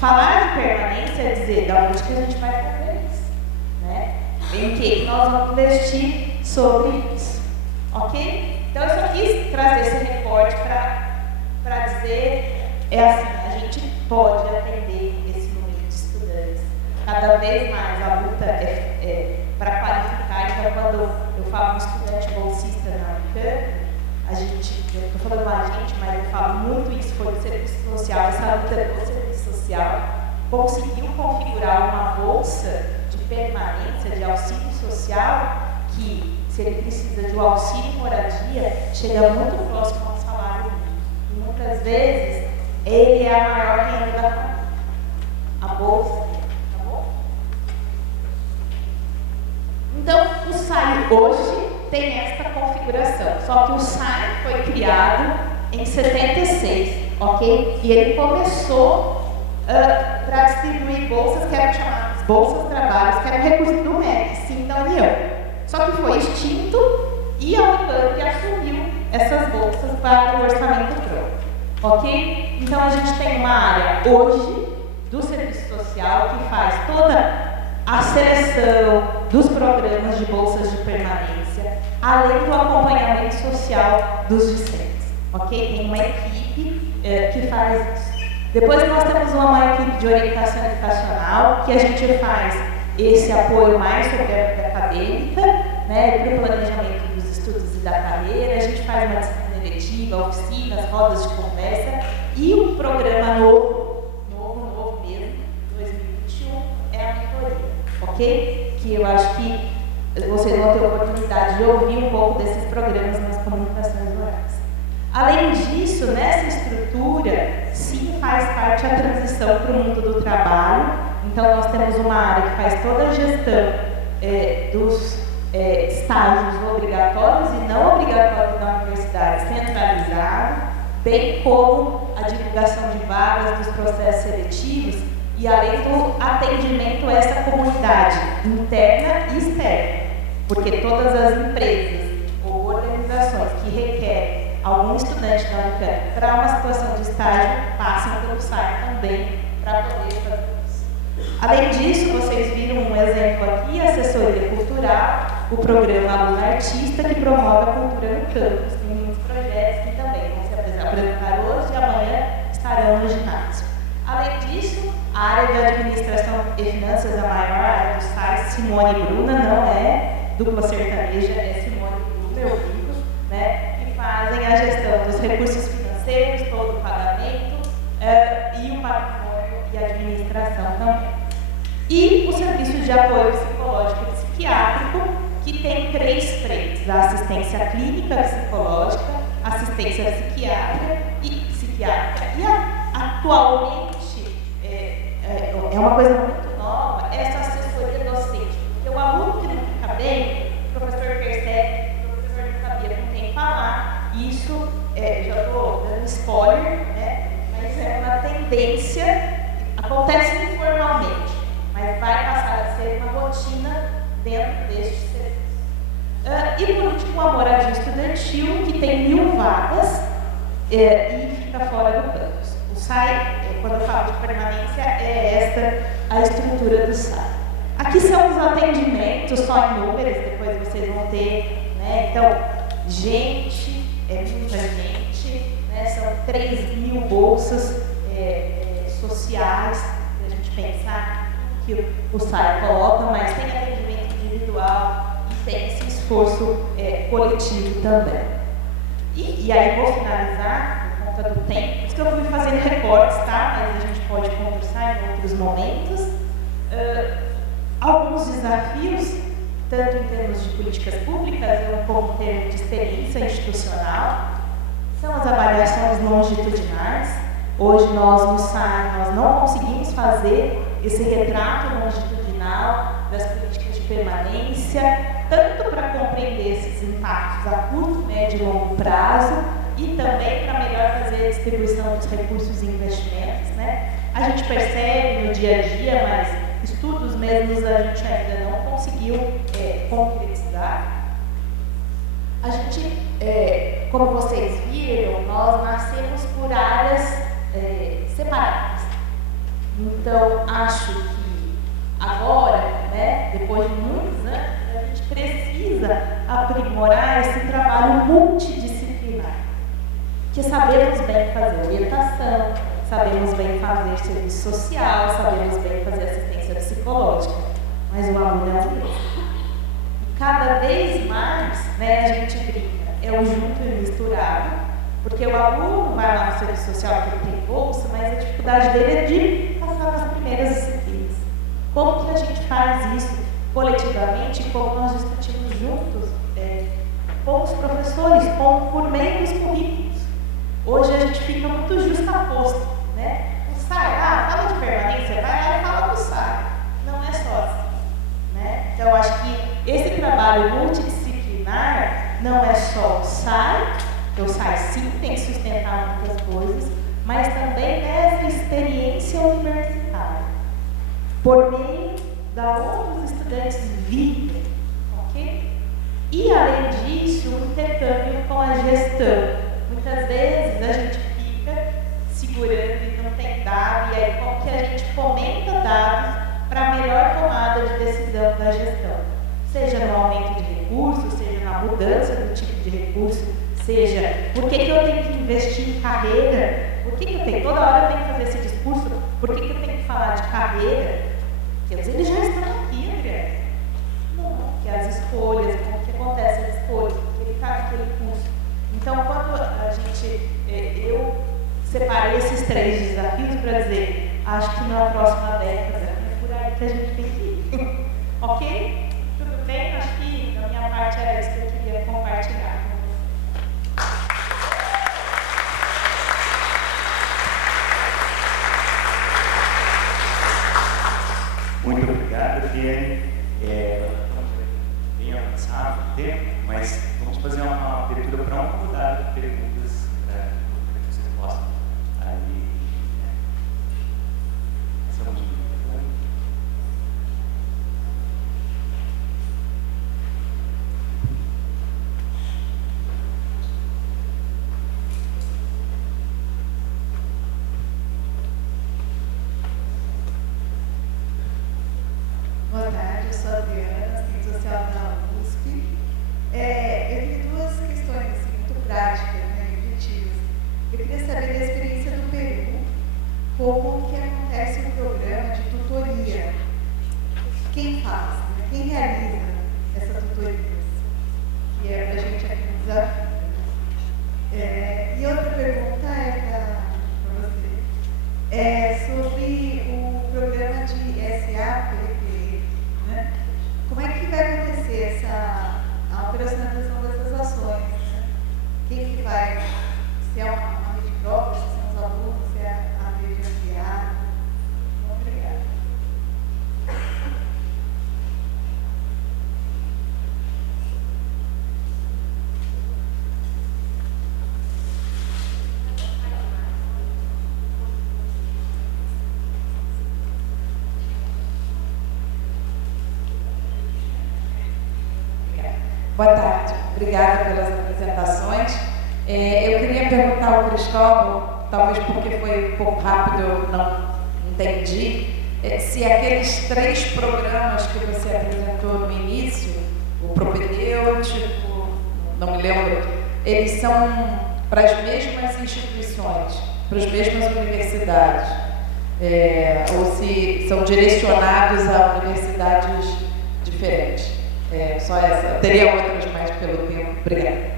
falar de permanência é dizer da onde que a gente vai fazer isso. Né? Em que nós vamos investir sobre isso. Ok? Então, eu só quis trazer esse recorte para dizer, assim, a gente pode atender esse número de estudantes. Cada vez mais a luta é para qualificar. Então, quando eu falo um estudante bolsista na Unicamp, eu estou falando a gente, mas eu falo muito isso, foi o serviço social, essa luta do serviço social conseguiu configurar uma bolsa de permanência, de auxílio social, que, se ele precisa de um auxílio moradia, chega muito próximo ao salário mínimo. E muitas vezes, ele é a maior renda da família. A bolsa, tá bom? Então, o SAI hoje tem esta configuração, só que o SAI foi criado em 76, ok? E ele começou para distribuir bolsas, que eram chamadas bolsas trabalhos, que era um recurso do MEC, sim, da União. Só que foi extinto e a Unicamp assumiu essas bolsas para o orçamento próprio, ok? Então a gente tem uma área hoje do serviço social que faz toda a seleção dos programas de bolsas de permanência, além do acompanhamento social dos discentes, ok? Tem uma equipe que faz isso. Depois nós temos uma equipe de orientação educacional, que a gente faz esse apoio mais sobre a vida acadêmica, né, para o planejamento dos estudos e da carreira. A gente faz uma disciplina eletiva, oficinas, rodas de conversa, e um programa novo mesmo, 2021, é a mentoria, ok? Que eu acho que vocês vão ter a oportunidade de ouvir um pouco desses programas nas comunicações orais. Além disso, nessa estrutura, sim, faz parte a transição para o mundo do trabalho. Então, nós temos uma área que faz toda a gestão dos estágios obrigatórios e não obrigatórios da universidade centralizado, bem como a divulgação de vagas dos processos seletivos e além do atendimento a essa comunidade interna e externa, porque todas as empresas ou organizações que requerem algum estudante da Unicamp para uma situação de estágio passam pelo site também para poder fazer isso. Além disso, vocês viram um exemplo aqui, a assessoria cultural, o programa Aluno Artista, que promove a cultura no campus. Tem muitos projetos que também vão se apresentar hoje e amanhã estarão no ginásio. Além disso, a área de administração e finanças, a maior área do site, Simone Bruna, não é dupla sertaneja, é Simone Bruna, eu digo, né? Fazem a gestão dos recursos financeiros, todo o pagamento e o patrimônio e a administração também. E o serviço de apoio psicológico e psiquiátrico, que tem 3 frentes: a assistência clínica psicológica, assistência psiquiátrica e atualmente é uma coisa muito nova, essa assessoria docente. Porque o aluno que não fica bem, o professor percebe, o professor não sabia com quem falar. Isso, já estou dando spoiler, né? Mas é uma tendência, acontece informalmente, mas vai passar a ser uma rotina dentro deste serviço. E por último, o Moradia Estudantil, que tem 1000 vagas e fica fora do campus. O SAI, quando eu falo de permanência, é esta a estrutura do SAI. Aqui são os atendimentos, só em números, depois vocês vão ter, né? Então, gente, muita gente, né? São 3.000 bolsas sociais, para a gente pensar que o SAI coloca, mas tem atendimento individual e tem esse esforço coletivo também. E aí vou finalizar, por conta do tempo, por isso que eu fui fazendo recortes, tá? Mas a gente pode conversar em outros momentos. Alguns desafios, tanto em termos de políticas públicas, como em termos de experiência institucional, são as avaliações longitudinais. Hoje nós, no SAI, nós não conseguimos fazer esse retrato longitudinal das políticas de permanência, tanto para compreender esses impactos a curto, médio e longo prazo, e também para melhor fazer a distribuição dos recursos e investimentos, né? A gente percebe no dia a dia, mas estudos mesmos a gente ainda não conseguiu concretizar. A gente, como vocês viram, nós nascemos por áreas separadas. Então, acho que agora, né, depois de muitos anos, a gente precisa aprimorar esse trabalho multidisciplinar. Que sabemos bem fazer orientação, sabemos bem fazer serviço social, sabemos bem fazer assistência psicológica, mas o aluno é o mesmo. E cada vez mais, né, a gente brinca, é o junto e misturado, porque o aluno vai lá no serviço social que ele tem bolsa, mas a dificuldade dele é de passar nas primeiras disciplinas. Como que a gente faz isso coletivamente, como nós discutimos juntos com os professores, por meio dos currículos. Hoje a gente fica muito justaposto, né? O SAI, fala de permanência, vai lá e fala do SAI. Não é só assim, né? Então, eu acho que esse trabalho multidisciplinar não é só o SAI sim tem que sustentar muitas coisas, mas também nessa experiência universitária, por meio da onde os estudantes vivem, ok? E, além disso, o intercâmbio com a gestão. Muitas vezes a gente fica segurando e não tem dado, e aí como que a gente fomenta dados para a melhor tomada de decisão da gestão, seja no aumento de recursos, seja na mudança do tipo de recurso, seja por que eu tenho que investir em carreira, por que eu tenho, toda hora eu tenho que fazer esse discurso, por que eu tenho que falar de carreira, porque eles já estão aqui, André. Não, que as escolhas, como que acontece as escolhas, porque ele está naquele curso. Então, quando a gente, eu separei esses 3 desafios para dizer, acho que na próxima década é por aí que a gente tem que ir. Ok? Tudo bem? Acho que da minha parte era isso que eu queria compartilhar com vocês. Muito obrigado, Viane. Bem avançado o tempo, mas vamos fazer uma abertura para uma rodada de perguntas para que vocês possam ali. Estamos no microfone. Boa tarde, eu sou a Adriana, assistente social da USP. Eu tenho 2 questões assim, muito práticas, né, objetivas. Eu queria saber da experiência do Peru, como que acontece o programa de tutoria. Quem faz, né? Quem realiza essa tutoria? Que é para a gente aqui um desafio. E outra pergunta é para você. Sobre o programa de SAPP, né? Como é que vai acontecer a operacionalização dessas ações? Né? Quem que vai, se é uma rede própria, se são os alunos, se é a rede ampliada? Obrigada. Boa tarde, obrigada pelas apresentações. Eu queria perguntar ao Cristóvão, talvez porque foi um pouco rápido, eu não entendi, se aqueles 3 programas que você apresentou no início, o propedêutico, não me lembro, eles são para as mesmas instituições, para as mesmas universidades, ou se são direcionados a universidades diferentes. Só essa. Teria outras mais pelo tempo. Obrigada.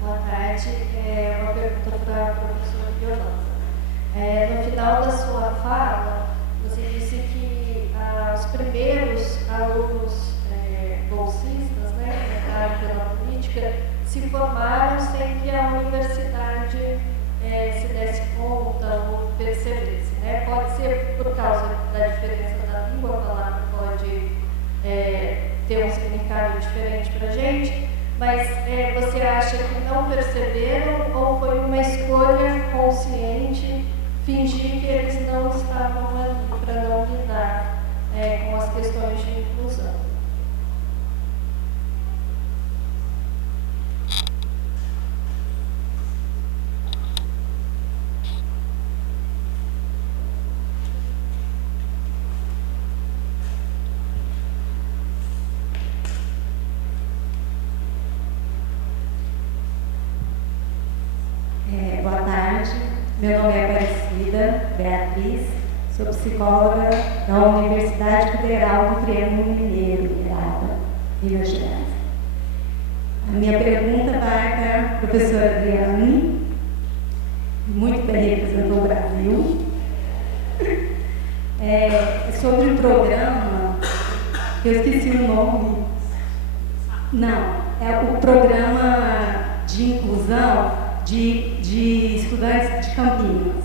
Boa tarde. Uma pergunta para a professora Yolanda. No final da sua fala, você disse que os primeiros alunos bolsistas, né, da área pela política, se formaram sem que a universidade se desse conta ou percebesse, né? Pode ser por causa da diferença da língua, a palavra pode ter um significado diferente para a gente, mas você acha que não perceberam ou foi uma escolha consciente fingir que eles não estavam ali para não lidar com as questões de inclusão? Boa tarde, meu nome é Aparecida Beatriz, sou psicóloga da Universidade Federal do Triângulo Mineiro, Irada, Minas Gerais. A minha pergunta vai para a professora Adriane, muito bem representou o Brasil. Sobre o programa, eu esqueci o nome. Não, é o programa de inclusão de estudantes de Campinas.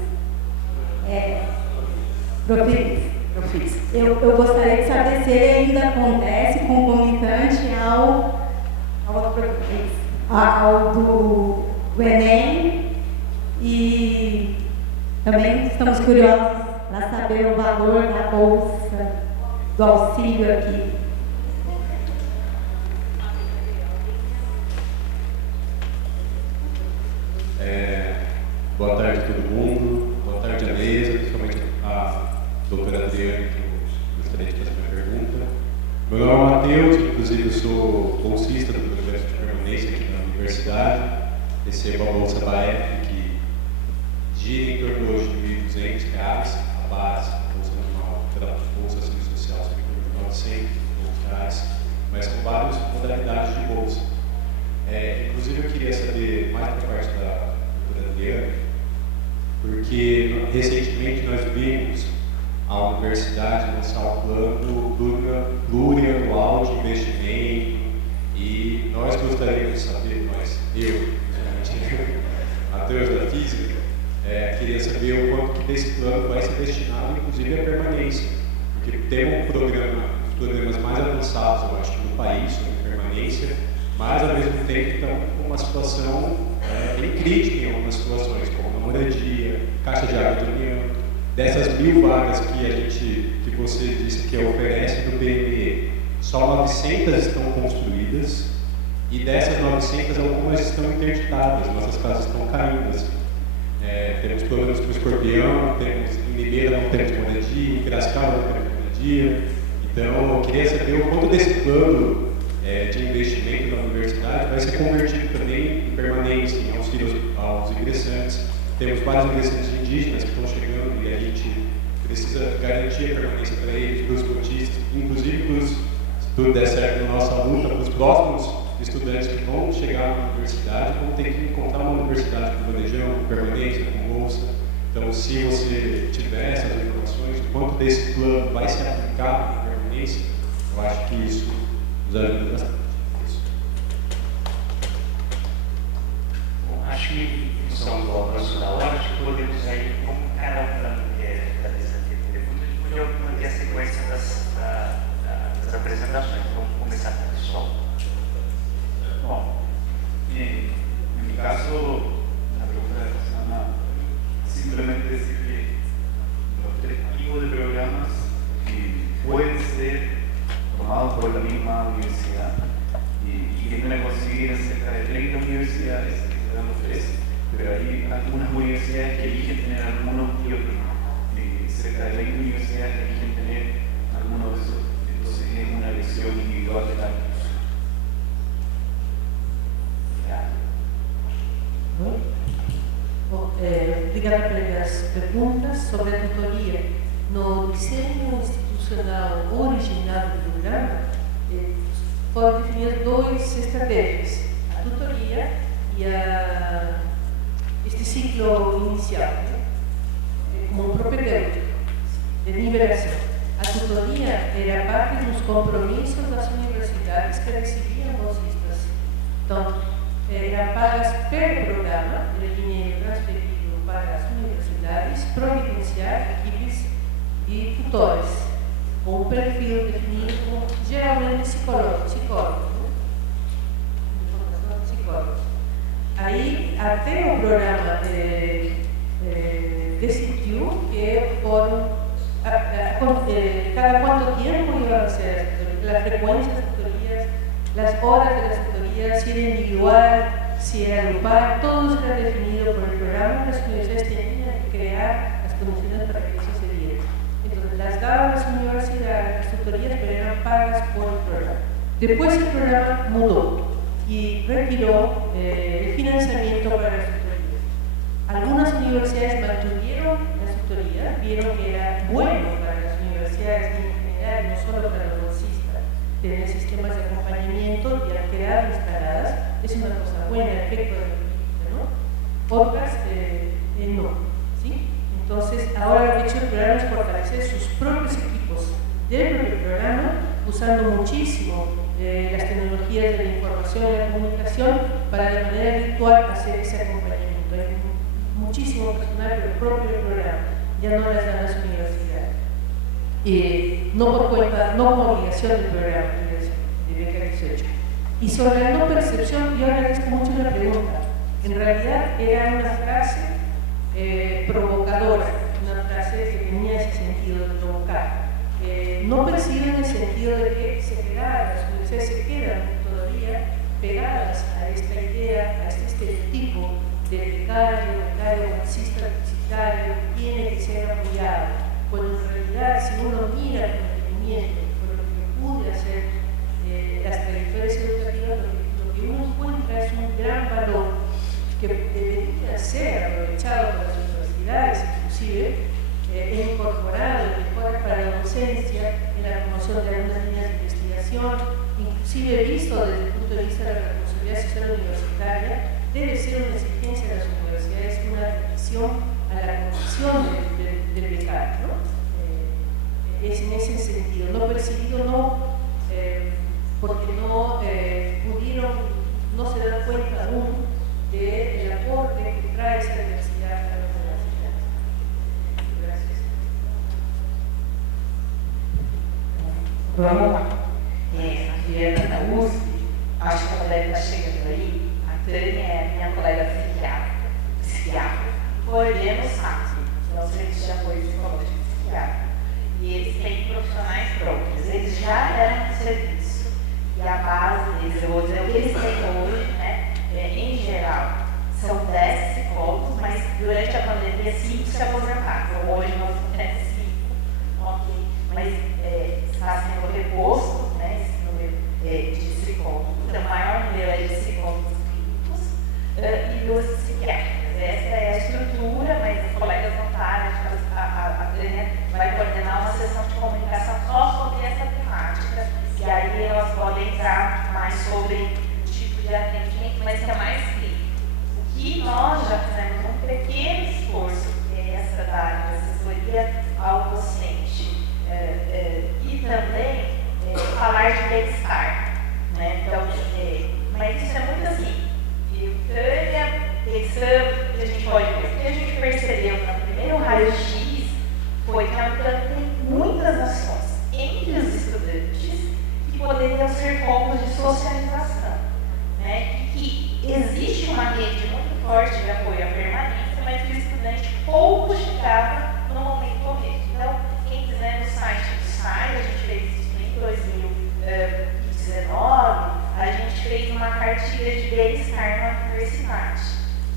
Profis. Eu gostaria de saber se ele ainda acontece concomitante ao do Enem, e também estamos curiosos para saber o valor da bolsa, do auxílio aqui. Boa tarde a todo mundo, boa tarde à mesa, principalmente a doutora Adriane, que eu gostaria de fazer uma pergunta. Meu nome é Matheus, inclusive eu sou bolsista do projeto de permanência aqui na universidade, recebo a Bolsa BAEF, que gira em torno hoje de R$ 1.200, a base, a Bolsa Normal, pela Bolsa Auxílio Social, sempre em torno de R$ 900, mas com várias modalidades de bolsa. Inclusive eu queria saber mais por parte da doutora Adriane, porque recentemente nós vimos a universidade lançar o plano plurianual de investimento, e nós gostaríamos de saber, Matheus da Física, queria saber o quanto que desse plano vai ser destinado, inclusive, à permanência, porque temos os programas mais avançados, eu acho, no país sobre permanência, mas ao mesmo tempo estamos com uma situação bem crítica em algumas situações, como a moradia, caixa de água de União. Dessas 1.000 vagas que você disse que oferece no PME, só 900 estão construídas, e dessas 900 algumas estão interditadas, nossas casas estão caindo. Assim. Temos problemas com o Escorpião, em Limeira não temos moradia, em Piracicaba não temos moradia. Então eu queria saber o quanto desse plano de investimento da universidade vai ser convertido também em permanência, em auxílios aos ingressantes. Temos vários ingressantes indígenas que estão chegando e a gente precisa garantir a permanência para eles, para os cotistas, inclusive se tudo der certo na nossa luta, para os próximos estudantes que vão chegar na universidade, vão ter que encontrar uma universidade com bandejão, com permanência, com bolsa. Então, se você tiver essas informações, o quanto desse plano vai ser aplicado na permanência, eu acho que isso nos ajuda bastante. Bom, acho que em função do avanço da hora, acho que podemos aí, como cada um da mesa de perguntas, a gente podia manter a sequência das apresentações. Vamos começar com o pessoal. Bom, en mi caso, la pregunta de Rosana, simplemente decir que los 3 tipos de programas que pueden ser tomados por la misma universidad y que van a conseguir en cerca de 30 universidades que se dan los 3, pero hay algunas universidades que eligen tener algunos y otros no. Cerca de 20 universidades eligen tener algunos de esos, entonces es una elección individual de cada curso. Obrigada pelas perguntas sobre a tutoria. No diseño institucional original do programa, foram definidas 2 estratégias: a tutoria e este ciclo inicial, como um propedêutico de nivelação. A tutoria era parte dos compromissos das universidades que recebiam bolsistas. Então, eram pagas pelo programa, o dinheiro transferido para as universidades, providenciar equipes e tutores, com um perfil definido, geralmente psicólogo. Aí, até o programa decidiu que foram, cada quanto tempo iam a ser as frequências das tutorias, as horas das tutorias, se era individual, se era grupal, todo era definido por el programa, las universidades tenían que crear las condiciones para que eso se diera. Entonces, las daban las universidades, las tutorías, pero eran pagas por el programa. Después el programa mudó y retiró el financiamiento para las tutorías. Algunas universidades mantuvieron las tutorías, vieron que era bueno para las universidades en general, no solo para los bolsistas, tener sistemas de acompañamiento y al quedar instaladas es una cosa buena, el efecto de la política, ¿no? Otras no, ¿sí? Entonces, ahora lo que ha hecho el programa es fortalecer sus propios equipos dentro del programa, usando muchísimo las tecnologías de la información y la comunicación para de manera virtual hacer ese acompañamiento. muchísimo personal, pero propio del programa, ya no las dan las universidades. No por cuenta, no como obligación del programa, de beca 18. Y sobre la no percepción, yo agradezco mucho la pregunta. En realidad era una frase provocadora, una frase que tenía ese sentido de provocar. No perciben el sentido de que se quedaran, las universidades se quedan todavía pegadas a esta idea, a este estereotipo de becario, marxista, publicitario, tiene que ser apoyado. Cuando en realidad, si uno mira con detenimiento, con lo que pude hacer las trayectorias educativas, lo que uno encuentra es un gran valor que debería ser aprovechado por las universidades, inclusive, incorporado en mejoras para la docencia, en la promoción de algunas líneas de investigación, inclusive visto desde el punto de vista de la responsabilidad social universitaria, debe ser una exigencia de las universidades, una revisión a la condición del becario, ¿no? Es en ese sentido, no percibido, no, porque no pudieron, no se dan cuenta aún del aporte que trae esa diversidad a las universidades. Gracias. Vamos lá. A Juliana da USP, acho que a colega está chegando aí. A Tânia é minha colega psiquiatra, coordenamos SAP, que é o Serviço de Apoio Psicológico Psiquiátrico. E eles têm profissionais próprios, eles já eram de serviço. E a base deles, eu vou dizer o que eles têm hoje, né? Em geral, são 10 psicólogos, mas durante a pandemia 5 se aposentaram. Então, hoje nós temos 5, ok? Mas está sendo reposto, né, esse número de psicólogos. Então, o maior número é de psicólogos clínicos e 2 psiquiátricas. Essa é a estrutura, mas os colegas não sabem, a Tânia vai coordenar uma sessão de comunicação só sobre essa temática, e aí elas podem entrar mais sobre o tipo de atendimento, mas que é mais clínico. O que nós já fizemos um pequeno esforço, que é essa da área de assessoria ao docente, e também falar de bem-estar, né? Então, mas isso é muito assim, Tânia, pensando que a gente pode ver, o que a gente percebeu no primeiro raio-x foi que a Unicamp tem muitas ações entre os estudantes que poderiam ser focos de socialização, né? Que existe uma rede muito forte de apoio à permanência, mas o estudante pouco chegava no momento correto. Então, quem quiser no site do SAI, a gente fez isso em 2019, a gente fez uma cartilha de bem-estar na universidade,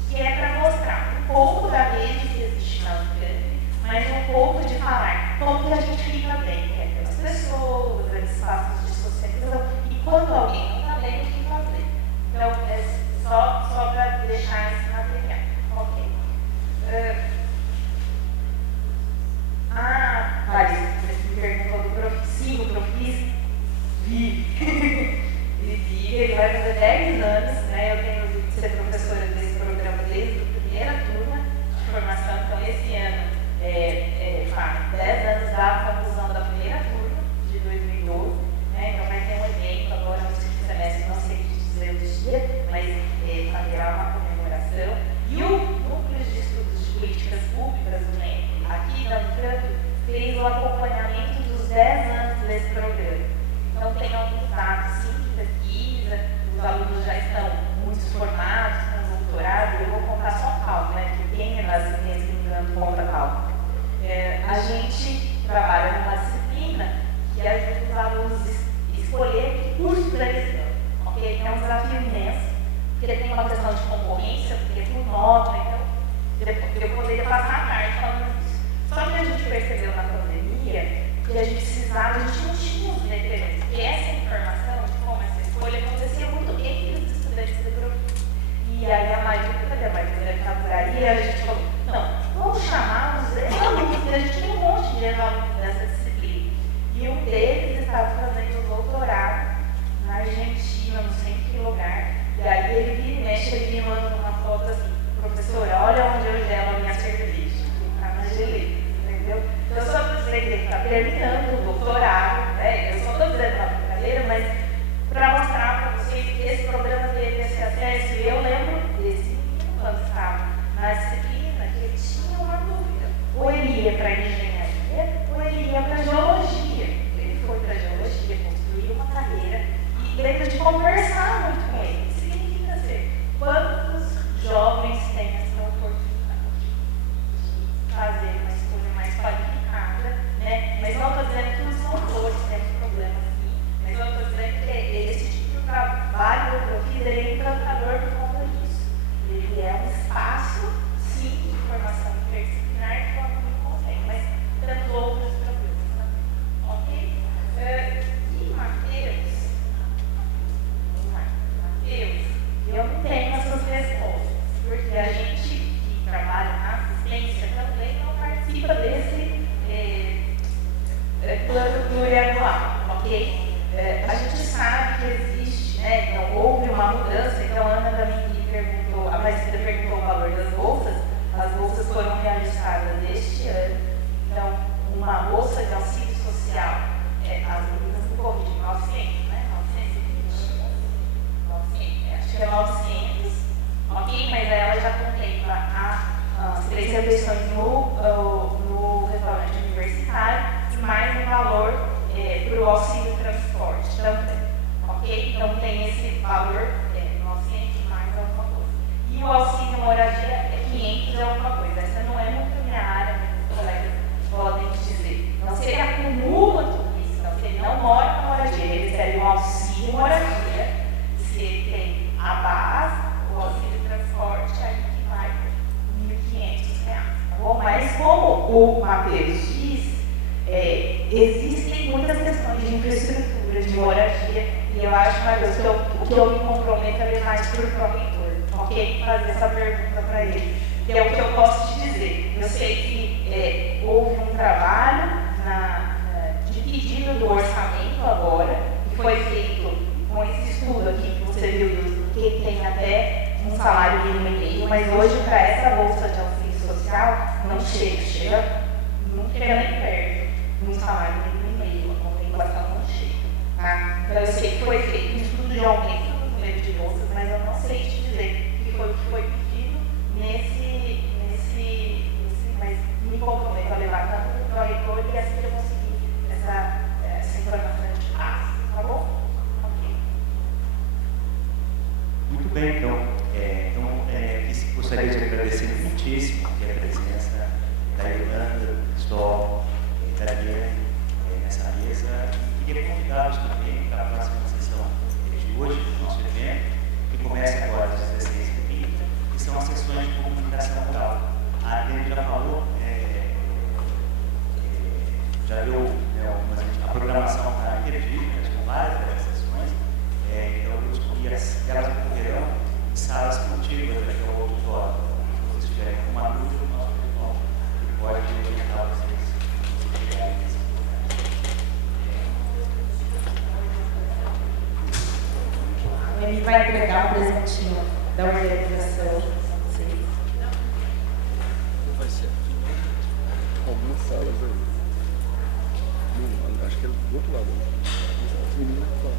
que é para mostrar um pouco da rede que existe na Unicamp, mas um pouco de falar como que a gente fica bem, que é pelas pessoas, pelos espaços de socialização, e quando alguém não está bem, o que fazer. Então, é só para deixar esse material. Ok. Larissa, você me perguntou do Profis, o Profis vive. Ele vai fazer 10 anos, né? Eu tenho de ser professora desse programa desde a primeira turma de formação, então esse ano faz 10 anos da conclusão da primeira turma de 2012, né? Então vai ter um evento agora no segundo semestre, não sei dizer o dia, mas haverá uma comemoração. E o Núcleo de Estudos de Políticas Públicas, o NEP, aqui da Unicamp, fez o acompanhamento dos 10 anos desse programa. Então tem alguns dados, sim, de pesquisa, os alunos já estão muitos formados, com doutorado. Eu vou contar só cálculo, né? Porque quem é nas linhas que me conta cálculo. A gente trabalha numa disciplina que ajuda os alunos a escolher que curso eles vão, ok? É um desafio imenso, porque tem uma questão de concorrência, porque é por nota, então eu poderia passar a tarde falando isso. Só que a gente percebeu na pandemia que a gente precisava, a gente não tinha os referentes, e essa informação de como essa escolha acontecia muito entre os estudantes do grupo. E aí a Maria deve estar por aí, a gente falou, não, vamos chamar os alunos, porque a gente tem um monte de alunos dessa disciplina. E um deles estava fazendo doutorado na Argentina, não sei em que lugar, e aí ele vira e mexe, ele me manda uma foto assim, professora, olha onde eu gelo a minha cerveja, na geleira, entendeu? Eu só estou dizendo que ele está terminando o doutorado, né? Eu só estou dizendo uma brincadeira, mas para mostrar para vocês que esse programa teve esse acesso. E eu lembro desse menino, quando estava na disciplina, que ele ele ia para engenharia ou ele ia para geologia. Ele foi para geologia, construiu uma carreira e lembra de conversar muito com ele. Isso significa ser quantos jovens têm essa oportunidade de fazer uma escolha mais qualificada, né? Mas não estou dizendo que os autores têm problemas sim, mas eu estou dizendo que esse tipo de trabalho que eu fiz, ele é encantador por conta disso. Ele é um espaço, sim, de formação interdisciplinar que eu muito consegue, mas tantos outros problemas também. Ok? E Matheus, eu não tenho essas respostas, porque a gente que trabalha na assistência também não participa desse plano plurianual, ok? A gente sabe que existe, né? Então, houve uma mudança, então a Ana também perguntou, a Marcida perguntou o valor das bolsas, as bolsas foram reajustadas este ano, então uma bolsa de auxílio social, as meninas do Covid, 900, né? 920, 900, acho que é 900, ok? Mas ela já contempla as 3 refeições no restaurante universitário e mais um valor para o auxílio transporte também, ok? Então tem esse valor, 900 mais alguma coisa. E o auxílio moradia é 500 e alguma coisa. Essa não é muito minha área, meus colegas podem dizer. Então, se ele acumula tudo isso, então, se ele não mora na moradia, ele recebe um auxílio moradia. Se ele tem a base, o auxílio transporte, aí que vai R$ 1.500, tá bom? Mas como o Matheus diz, existem muitas questões de infraestrutura, de moradia, e eu acho, Matheus, que o que eu me comprometo é mais para o pró-reitor, ok? Fazer essa pergunta para ele, que é o que eu posso te dizer. Eu sei que houve um trabalho de pedido do orçamento agora, que foi feito com esse estudo aqui que você viu, que tem até um salário mínimo e meio, mas hoje para essa bolsa de auxílio social não chega, não chega nem perto de um salário mínimo e meio, a contemplação não chega. Tá? Então eu sei que foi feito um estudo de aumento do número de bolsas, mas eu não sei te dizer o que foi pedido mas me comprometo a levar tanto para o reitor e assim eu conseguir essa informação de paz, tá bom? Ok. Muito bem, então, gostaria de agradecer muitíssimo aqui a presença da Yolanda, do Cristóvão, da Daniela nessa mesa, e queria convidá-los também para a próxima sessão de hoje, do nosso evento, que começa agora às 16h30, que são as sessões de comunicação oral. A Adriana já falou, já deu a programação para a Interdica, com várias dessas sessões, então eu escolhi elas ocorrerão em salas contíguas aqui ao auditório. Se vocês tiverem alguma dúvida, o nosso pessoal pode orientar vocês se chegarem nesse lugar. Ele vai entregar um presentinho da organização. Vai ser algumas salas aí. Acho que é do outro lado. As meninas falam.